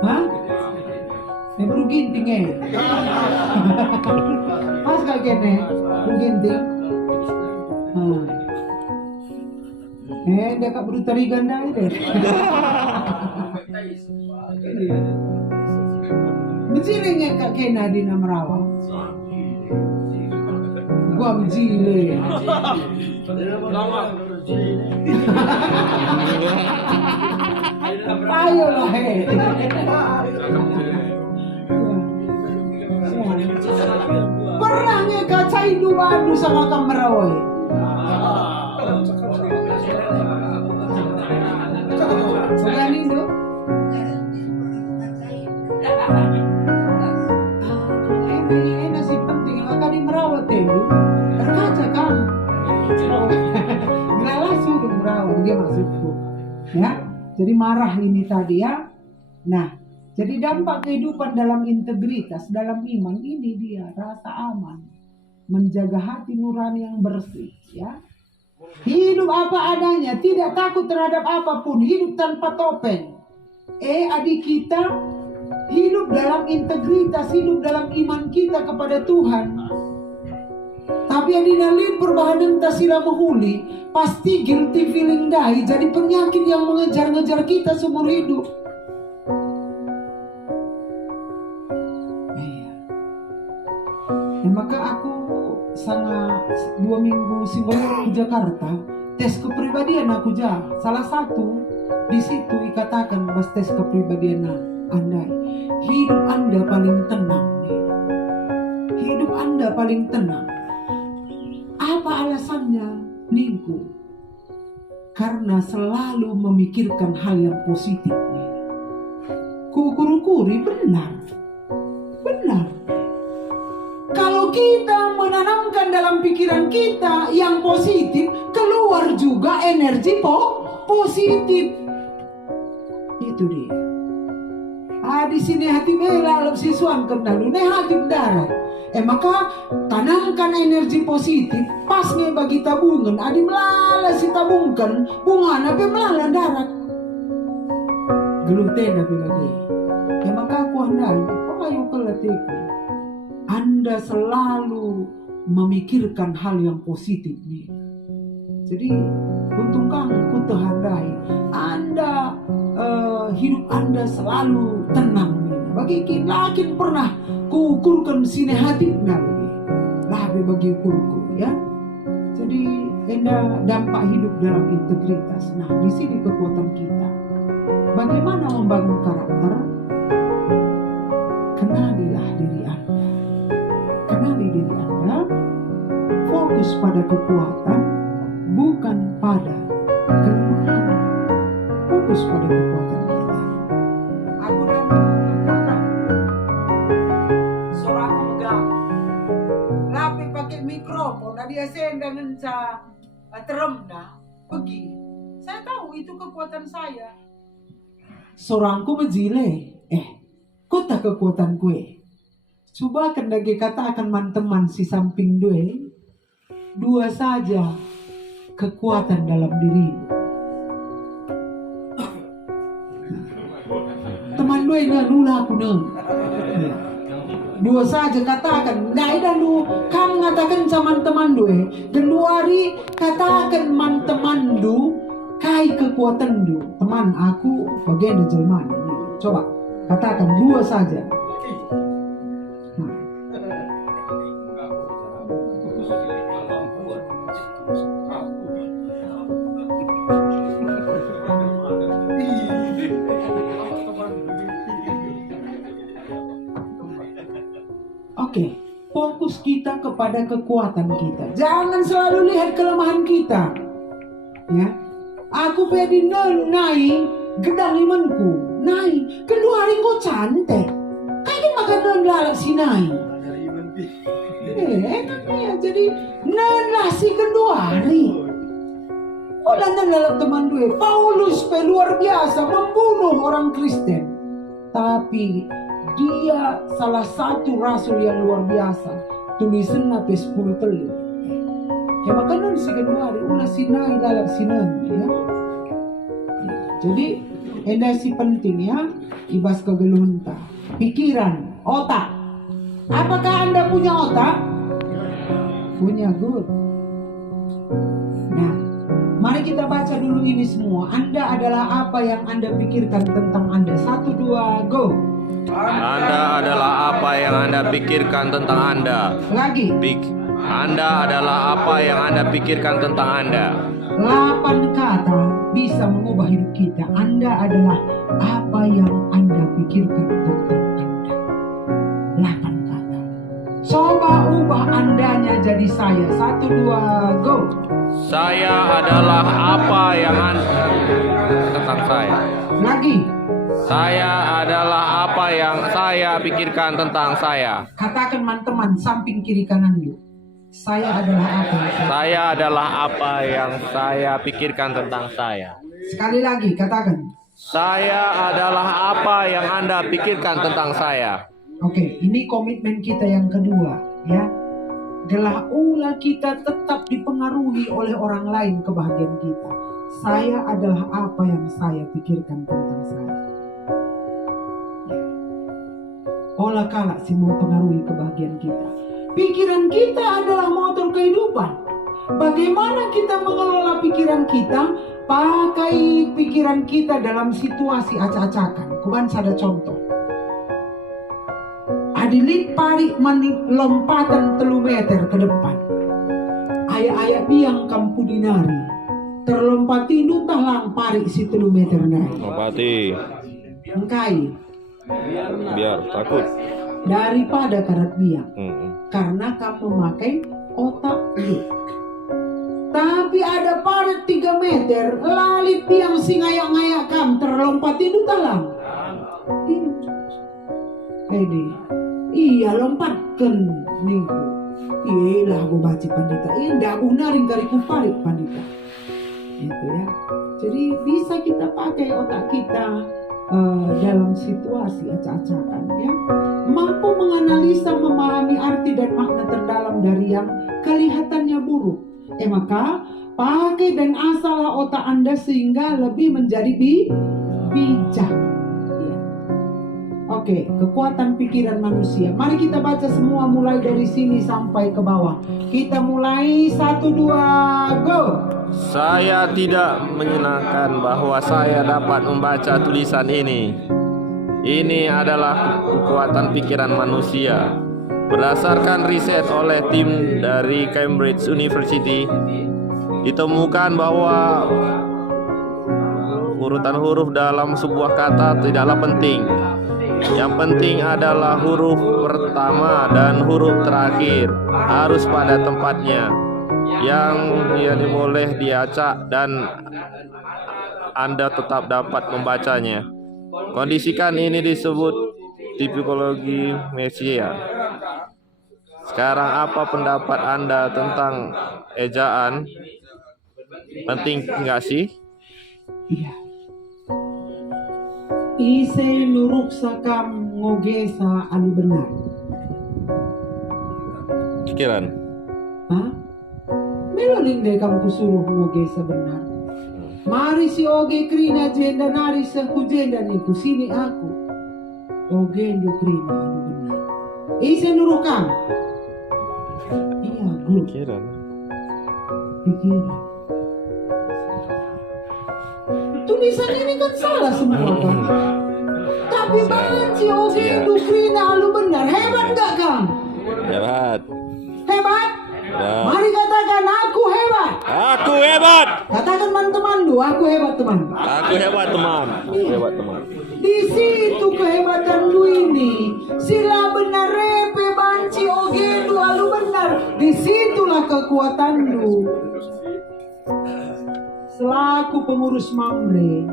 Hah? Baru ginting Mas kaget baru ginting. Dia kak baru tari ganda deh. Menjilingnya kak Kena di Namrawa. Gua menjile. Ayolah pernah ngekacai Bandu sama Kamerawe. Segan itu nasi penting akan dimerawat itu terkaca kamu gila suruh merawat dia maksudku ya. Jadi marah ini tadi ya. Nah, jadi dampak kehidupan dalam integritas, dalam iman ini dia rasa aman, menjaga hati nurani yang bersih ya. Hidup apa adanya, tidak takut terhadap apapun, hidup tanpa topeng. Adik kita hidup dalam integritas, hidup dalam iman kita kepada Tuhan. Tapi adinalin perbahanan tasila menghuli, pasti guilty feeling dai jadi penyakit yang mengejar-ngejar kita seumur hidup. Maka aku sangat 2 minggu sebelum ke Jakarta tes kepribadian aku salah satu di situ dikatakan bahas tes kepribadian Anda. Hidup Anda paling tenang nih. Hidup Anda paling tenang. Apa alasannya? Ningku. Karena selalu memikirkan hal yang positif nih. Kukur-kuri benar. Kalau kita menanamkan dalam pikiran kita yang positif, keluar juga energi positif. Itu dia. Di sini hati bela lalu siswan kendalu ne hati darat. Maka tanamkan energi positif pas bagi tabungan. Adi melala si tabungkan bunga nabe melala darat. Geluten nabe lagi. Maka aku andal. Ayo keletik. Anda selalu memikirkan hal yang positif nih. Jadi untung kamu kutuhandai Anda hidup Anda selalu tenang nih. Bagi lakin pernah kuukurkan sini hati lagi. Labe bagi ukurku ya. Jadi Anda dampak hidup dalam integritas. Nah di sini kekuatan kita. Bagaimana membangun karakter? Kenalilah diri Anda. Kenali diri Anda, fokus pada kekuatan, bukan pada kelemahan. Fokus pada kekuatan kita. Aku dan kekuatan. Suara aku megah. Lapi pakai mikrofon, dia sendang ngenca teremna, pergi. Saya tahu itu kekuatan saya. Sorangku menjile, kota kekuatan gue. Coba kendagi katakan teman si samping dua saja kekuatan dalam diri. Teman nula aku dua saja katakan, nggak ada lu kamu ngatakan sama teman kedua hari katakan teman kai kekuatan teman aku bagian dari Jerman. Coba katakan dua saja. pada kekuatan kita. Jangan selalu lihat kelemahan kita. Ya, aku pedi naik gedang imanku, naik. Kedua hari kau cantik. Kayak makan lalak si naik. Ya, jadi nalah si kedua hari. Oh, dan dalam teman dua, Paulus luar biasa membunuh orang Kristen. Tapi dia salah satu rasul yang luar biasa. Tulisan sampai 10 telur. Ya makanan si kedua hari ulah sinai lalak sinai ya. Jadi enda si penting ya ibas kegeluhunta. Pikiran, otak. Apakah Anda punya otak? Punya, good. Nah, mari kita baca dulu ini semua. Anda adalah apa yang Anda pikirkan tentang Anda. 1, 2, go. Anda adalah apa yang Anda pikirkan tentang Anda. Lagi. Anda adalah apa yang Anda pikirkan tentang Anda. 8 kata bisa mengubah hidup kita. Anda adalah apa yang Anda pikirkan tentang Anda. 8 kata. Coba ubah Andanya jadi saya. 1, 2, go. Saya adalah apa yang Anda tentang saya. Lagi. Saya adalah apa yang saya pikirkan tentang saya. Katakan teman-teman samping kiri kanan yuk. Saya adalah apa? Saya adalah apa yang saya pikirkan tentang saya. Sekali lagi katakan. Saya adalah apa yang Anda pikirkan tentang saya. Oke, ini komitmen kita yang kedua, ya. Gelah ulah kita tetap dipengaruhi oleh orang lain kebahagiaan kita. Saya adalah apa yang saya pikirkan tentang saya. Olah kalak sih mempengaruhi kebahagiaan kita. Pikiran kita adalah motor kehidupan. Bagaimana kita mengelola pikiran kita? Pakai pikiran kita dalam situasi acak-acakan. Kuban ada contoh. Adilit parik lompatan 3 meter ke depan. Ayah-ayah biang kampu dinari. Terlompati nutah lang parik si 3 meter naik. Lompati. Engkai. Biar takut. Daripada karat biang. Karena kamu memakai otak lu. Tapi ada parit 3 meter. Lalit biang si ngayak-ngayak kam. Terlompati nutah lang. Ini. Iya lompatkan minggu. Iya aku baca pandita. Indah aku naring kariku parit pandita. Itu ya. Jadi bisa kita pakai otak kita dalam situasi acak-acakan ya. Mampu menganalisa, memahami arti dan makna terdalam dari yang kelihatannya buruk. Maka pakai dan asalah otak Anda sehingga lebih menjadi bijak. Oke, kekuatan pikiran manusia. Mari kita baca semua mulai dari sini sampai ke bawah. Kita mulai 1, 2, go. Saya tidak menyenangkan bahwa saya dapat membaca tulisan ini. Ini adalah kekuatan pikiran manusia. Berdasarkan riset oleh tim dari Cambridge University, ditemukan bahwa urutan huruf dalam sebuah kata tidaklah penting. Yang penting adalah huruf pertama dan huruf terakhir harus pada tempatnya, yang boleh diacak dan Anda tetap dapat membacanya. Kondisikan ini disebut tipologi Messier. Sekarang apa pendapat Anda tentang ejaan? Penting nggak sih? Iya. Ise nuruk sakam ngogesa anu benar. Pikiran. Hah? Meloning deh kamu kusuruh ngogesa benar. Mari si oge krina jenda nari sehujenda niku sini aku. Oge ndu krina anu benar. Ise nurukam. Iya, good. Pikiran. Pikiran. Tulisan ini kan salah semua kan. Tapi banci oge ndu krina anu benar. Hebat gak Kang? Hebat. Hebat? Mari katakan aku hebat. Aku hebat. Katakan teman-teman lu, aku hebat teman. Aku hebat teman. Aku hebat teman. Di situ kehebatan lu ini. Sila benar repe banci oge lu alu benar. Disitulah kekuatanmu. Selaku pengurus Mamre,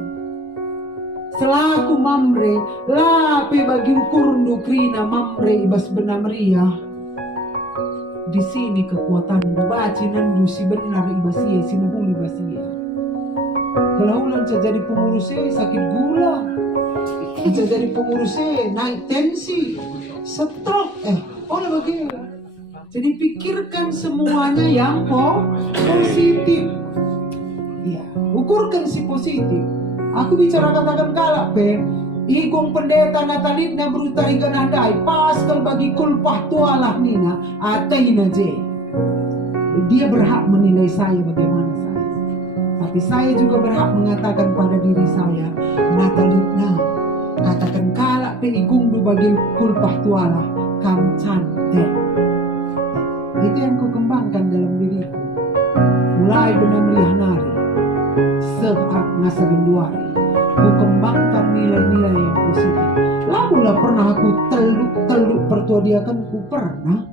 lape bagi ukur nukrina Mamre ibas benamria. Di sini kekuatan bacinan si benar ibasia si muhuli basia. Kalau ulang jadi pengurusnya sakit gula, jadi pengurusnya naik tensi, stroke, bagaimana? Jadi pikirkan semuanya yang positif. Ya, ukurkan si positif. Aku bicara katakan kalak Igong pendeta Natalina beruta ikan andai pascal bagi kulpah tualah nina ataina je. Dia berhak menilai saya bagaimana saya. Tapi saya juga berhak mengatakan pada diri saya, Natalina katakan kalak igong du bagi kulpah tualah kam cantik. Itu yang kukembangkan dalam diriku. Mulai benar melihat nari seak ngasa genduari. Ku kembangkan nilai-nilai yang positif. Lagulah pernah aku teluk pertuadiakan ku pernah.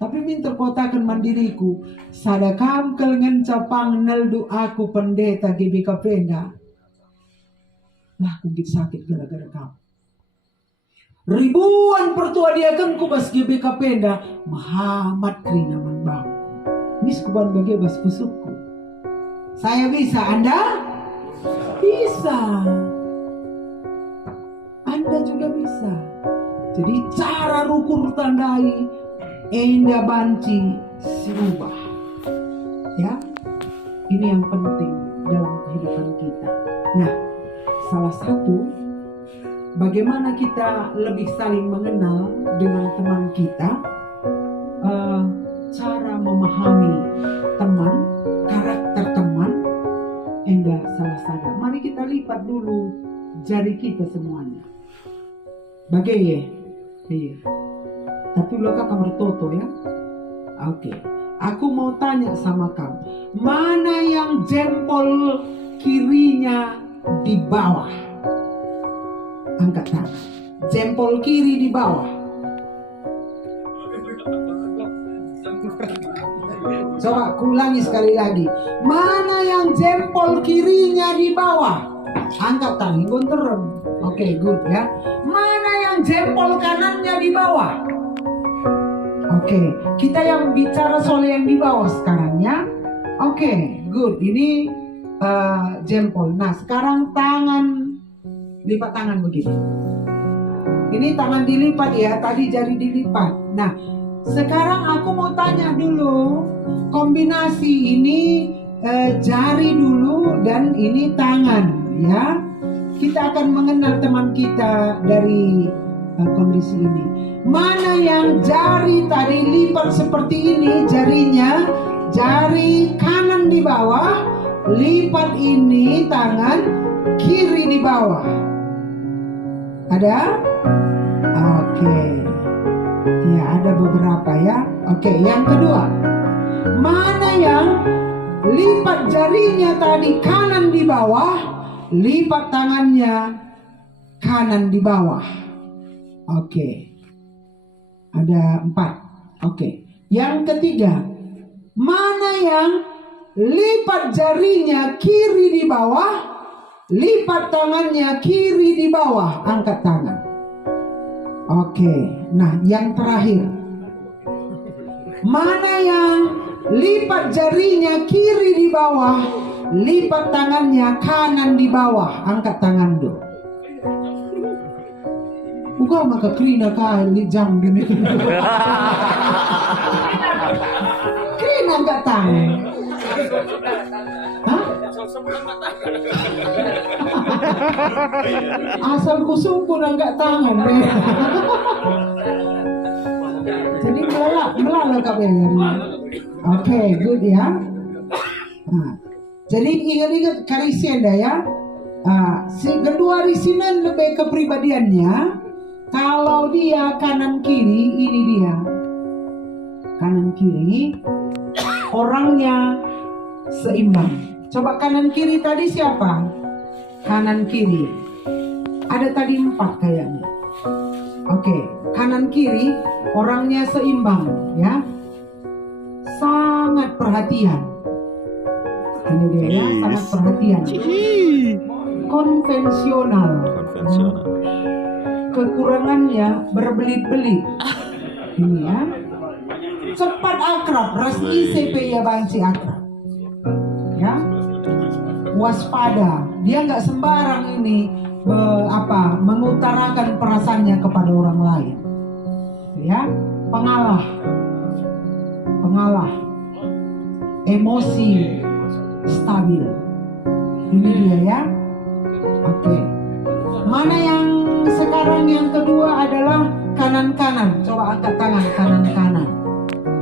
Tapi minta kotakan mandiriku. Sadakam kelengan capang neldu aku pendeta GBK Penda. Lah aku sakit gara-gara kamu. Ribuan pertuadiakan ku bas GBK Penda. Muhammad Krinaman Bang. Mis kuban bagi bas pusukku. Saya bisa, Anda? Bisa. Anda juga bisa. Jadi cara rukur tandai enda banci siubah. Ya. Ini yang penting dalam kehidupan kita. Nah, salah satu bagaimana kita lebih saling mengenal dengan teman kita, cara memahami teman, karakter teman. Enggak salah-salah. Mari kita lipat dulu jari kita semuanya. Bagaimana? Iya. Tapi lo kamar toto ya. Oke. Aku mau tanya sama kamu. Mana yang jempol kirinya di bawah? Angkat tangan. Jempol kiri di bawah. Coba kulangi sekali lagi. Mana yang jempol kirinya di bawah? Angkat tangan, gonterem. Oke, good ya. Mana yang jempol kanannya di bawah? Oke, kita yang bicara soal yang di bawah sekarang ya. Oke, good. Ini jempol. Nah, sekarang tangan, lipat tangan begini. Ini tangan dilipat ya. Tadi jari dilipat. Nah, sekarang aku mau tanya dulu. Kombinasi ini jari dulu dan ini tangan ya. Kita akan mengenal teman kita dari kondisi ini. Mana yang jari tadi lipat seperti ini jarinya, jari kanan di bawah, lipat ini tangan kiri di bawah. Ada? Oke. Ya, ada beberapa ya. Oke, yang kedua. Mana yang lipat jarinya tadi kanan di bawah, lipat tangannya kanan di bawah. Oke. Ada 4. Oke. Yang ketiga. Mana yang lipat jarinya kiri di bawah, lipat tangannya kiri di bawah. Angkat tangan. Oke. Nah, yang terakhir. Mana yang lipat jarinya kiri di bawah, lipat tangannya kanan di bawah. Angkat tangan dulu. Buka maka krina kali jam gini. Krina angkat tangan. Hah? Asal kusungkun angkat tangan. Jadi melala kabel. Oke, good ya. Nah, jadi ingat-ingat karisenda ya. Si kedua risinan lebih kepribadiannya. Kalau dia kanan kiri, ini dia. Kanan kiri, orangnya seimbang. Coba kanan kiri tadi siapa? Kanan kiri. Ada tadi 4 kayaknya. Oke, kanan kiri orangnya seimbang ya. Sangat perhatian. Ini dia ya, sangat perhatian. Konvensional. Kekurangannya berbelit-belit. Ini ya. Cepat akrab, rasmi CP ya banci akrab. Ya. Waspada, dia nggak sembarang ini mengutarakan perasaannya kepada orang lain. Ya, pengalah. Emosi stabil. Ini dia ya. Oke. Mana yang sekarang yang kedua adalah kanan-kanan. Coba angkat tangan kanan-kanan.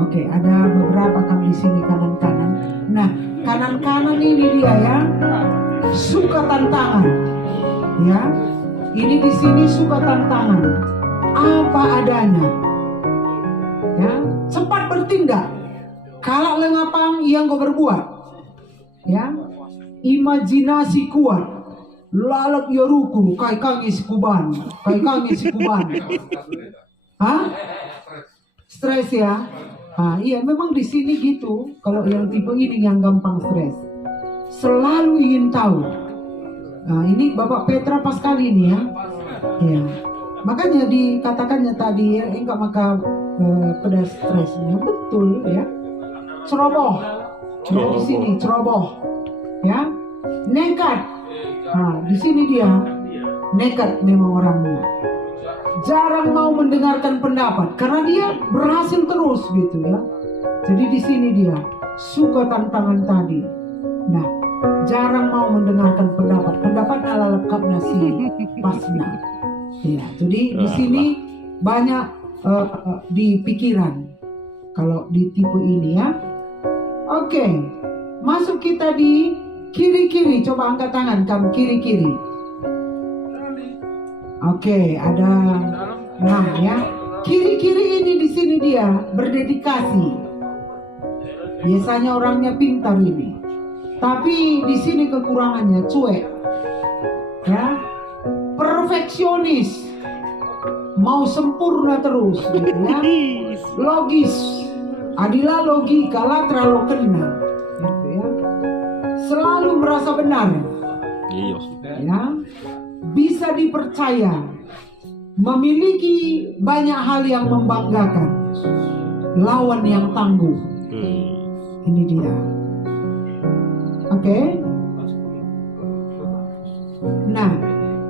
Oke, ada beberapa kan di sini kanan-kanan. Nah, kanan-kanan ini dia ya. Suka tantangan. Ya. Ini di sini suka tantangan. Apa adanya. Ya, cepat bertindak. Kalau lengapang yang kau berbuat. Ya. Imajinasi kuat. Lalat ya ruku, kai kangi sikuban. Hah? Stres ya? Iya, memang di sini gitu. Kalau yang tipe ini yang gampang stres, selalu ingin tahu. Ini Bapak Petra pas kali ini ya. Ya. Makanya dikatakannya tadi ya, enggak maka pada stresnya betul ya. Ceroboh. Di sini ceroboh. Ya. Nekat. Di sini dia nekat memang orangnya. Jarang mau mendengarkan pendapat karena dia berhasil terus gitu ya. Jadi di sini dia suka tantangan tadi. Nah, jarang mau mendengarkan pendapat ala lengkap nasi pasnya. Ya, jadi di sini banyak di pikiran kalau di tipe ini ya. Oke, masuk kita di kiri-kiri. Coba angkat tangan kamu kiri-kiri. Oke, ada 6 ya. Kiri-kiri ini di sini dia berdedikasi. Biasanya orangnya pintar ini. Tapi di sini kekurangannya cuek. Ya. Perfeksionis. Mau sempurna terus gitu ya. Logis. Adilah logika lah terlalu kena. Gitu ya. Selalu merasa benar. Ya. Bisa dipercaya, memiliki banyak hal yang membanggakan, lawan yang tangguh. Ini dia. Oke. Nah,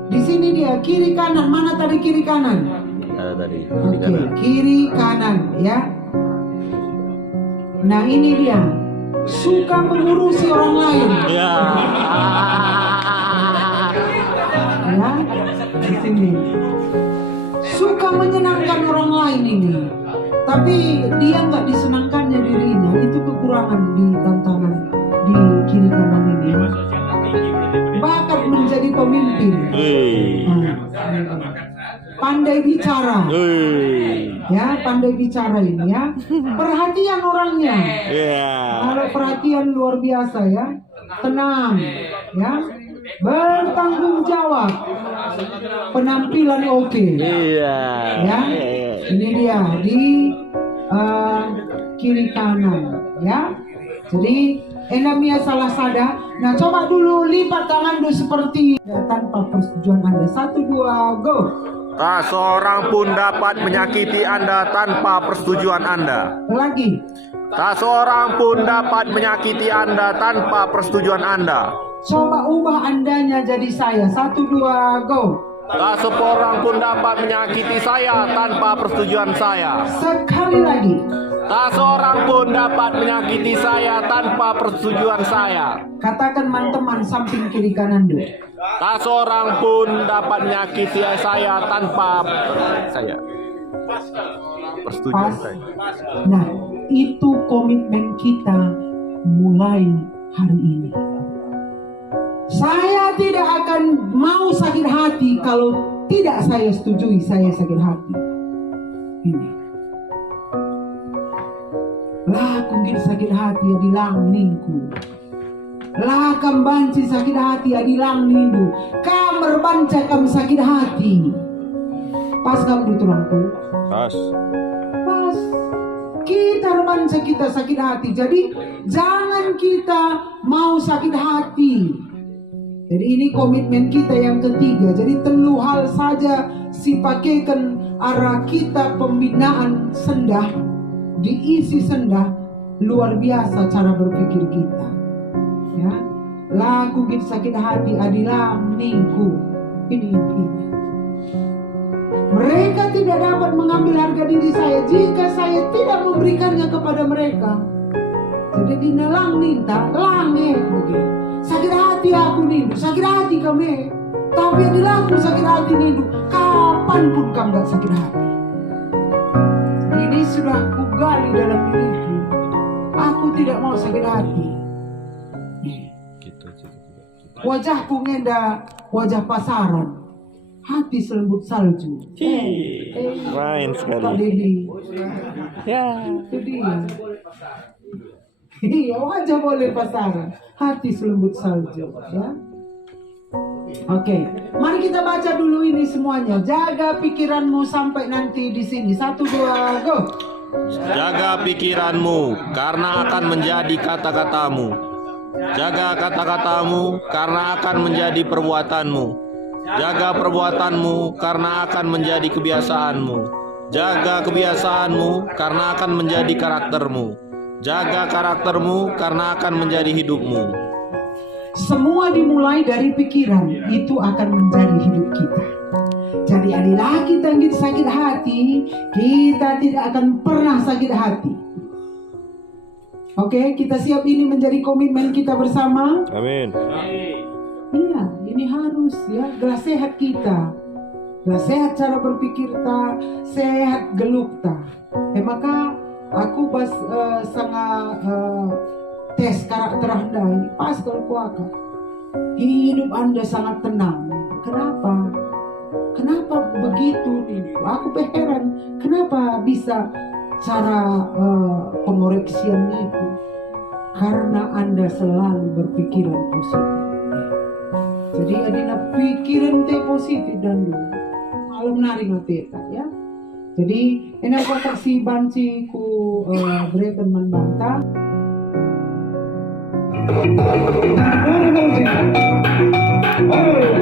di sini dia kiri kanan. Mana tadi kiri kanan? Tadi. Oke, kiri kanan ya. Nah ini dia, suka mengurusi orang lain. Ya. Ya, di sini suka menyenangkan orang lain ini, tapi dia nggak disenangkannya dirinya. Itu kekurangan di tantangan di kiri kanan ini. Bakat menjadi pemimpin, pandai bicara, ya pandai bicara ini ya. Perhatian orangnya, kalau perhatian luar biasa ya. Tenang, ya. Bertanggung jawab, penampilan oke. Ya, ini dia di kiri kanan, ya. Jadi enamia salah sada. Nah, coba dulu lipat tangan dulu seperti tanpa persetujuan Anda. 1, 2, go. Tak seorang pun dapat menyakiti Anda tanpa persetujuan Anda. Lagi. Tak seorang pun dapat menyakiti Anda tanpa persetujuan Anda. Coba ubah andanya jadi saya. 1, 2, go. Tak seorang pun dapat menyakiti saya tanpa persetujuan saya. Sekali lagi. Tak seorang pun dapat menyakiti saya tanpa persetujuan saya. Katakan teman-teman samping kiri kanan dulu. Tak seorang pun dapat menyakiti saya tanpa persetujuan Pas. saya. Nah, itu komitmen kita mulai hari ini. Saya tidak akan mau sakit hati kalau tidak saya setujui saya sakit hati. Ini. Lah mungkin sakit hati ya dilang ningku. Lah kam banci sakit hati ya dilang nindu. Kam berbanca kam sakit hati. Pas nggak menurut orangku? Pas. Pas. Kita remaja kita sakit hati. Jadi jangan kita mau sakit hati. Jadi ini komitmen kita yang ketiga. Jadi telu hal saja si pakaikan arah kita pembinaan sendah, diisi sendah, luar biasa cara berpikir kita. Ya, laku kita sakit hati adilah minggu. Ini intinya. Mereka tidak dapat mengambil harga diri saya jika saya tidak memberikannya kepada mereka. Jadi dinalang minta, lange begitu. Sakit hati aku nindu, sakit hati kami. Tapi adilah aku sakit hati nindu. Kapanpun kamu gak sakit hati. Ini sudah kugali dalam diriku. Aku tidak mau sakit hati. Wajahku ngenda wajah pasaran. Hati selembut salju. Main Pak sekali. Dedi. Ya. Itu dia. Iya, wajah boleh pasaran. Hati selembut salju. Ya. Oke, mari kita baca dulu ini semuanya. Jaga pikiranmu sampai nanti di sini. 1, 2, go. Jaga pikiranmu karena akan menjadi kata-katamu. Jaga kata-katamu karena akan menjadi perbuatanmu. Jaga perbuatanmu karena akan menjadi kebiasaanmu. Jaga kebiasaanmu karena akan menjadi karaktermu. Jaga karaktermu karena akan menjadi hidupmu. Semua dimulai dari pikiran, itu akan menjadi hidup kita. Jadi adilah kita yang sakit hati, kita tidak akan pernah sakit hati. Oke, kita siap ini menjadi komitmen kita bersama. Amin. Iya, ini harus ya, gelas sehat kita. Gelas sehat cara berpikir ta, sehat geluk ta. Maka aku pas sangat tes karakter Anda, pas kalau kuaka. Hidup Anda sangat tenang. Kenapa? Kenapa begitu? Aku heran, kenapa bisa cara pengoreksian itu? Karena Anda selalu berpikiran positif. Jadi adina pikiran te positif dan dulu malam nari ngateta ya. Jadi ini aku kasih banci ku beri teman bantah. Oh,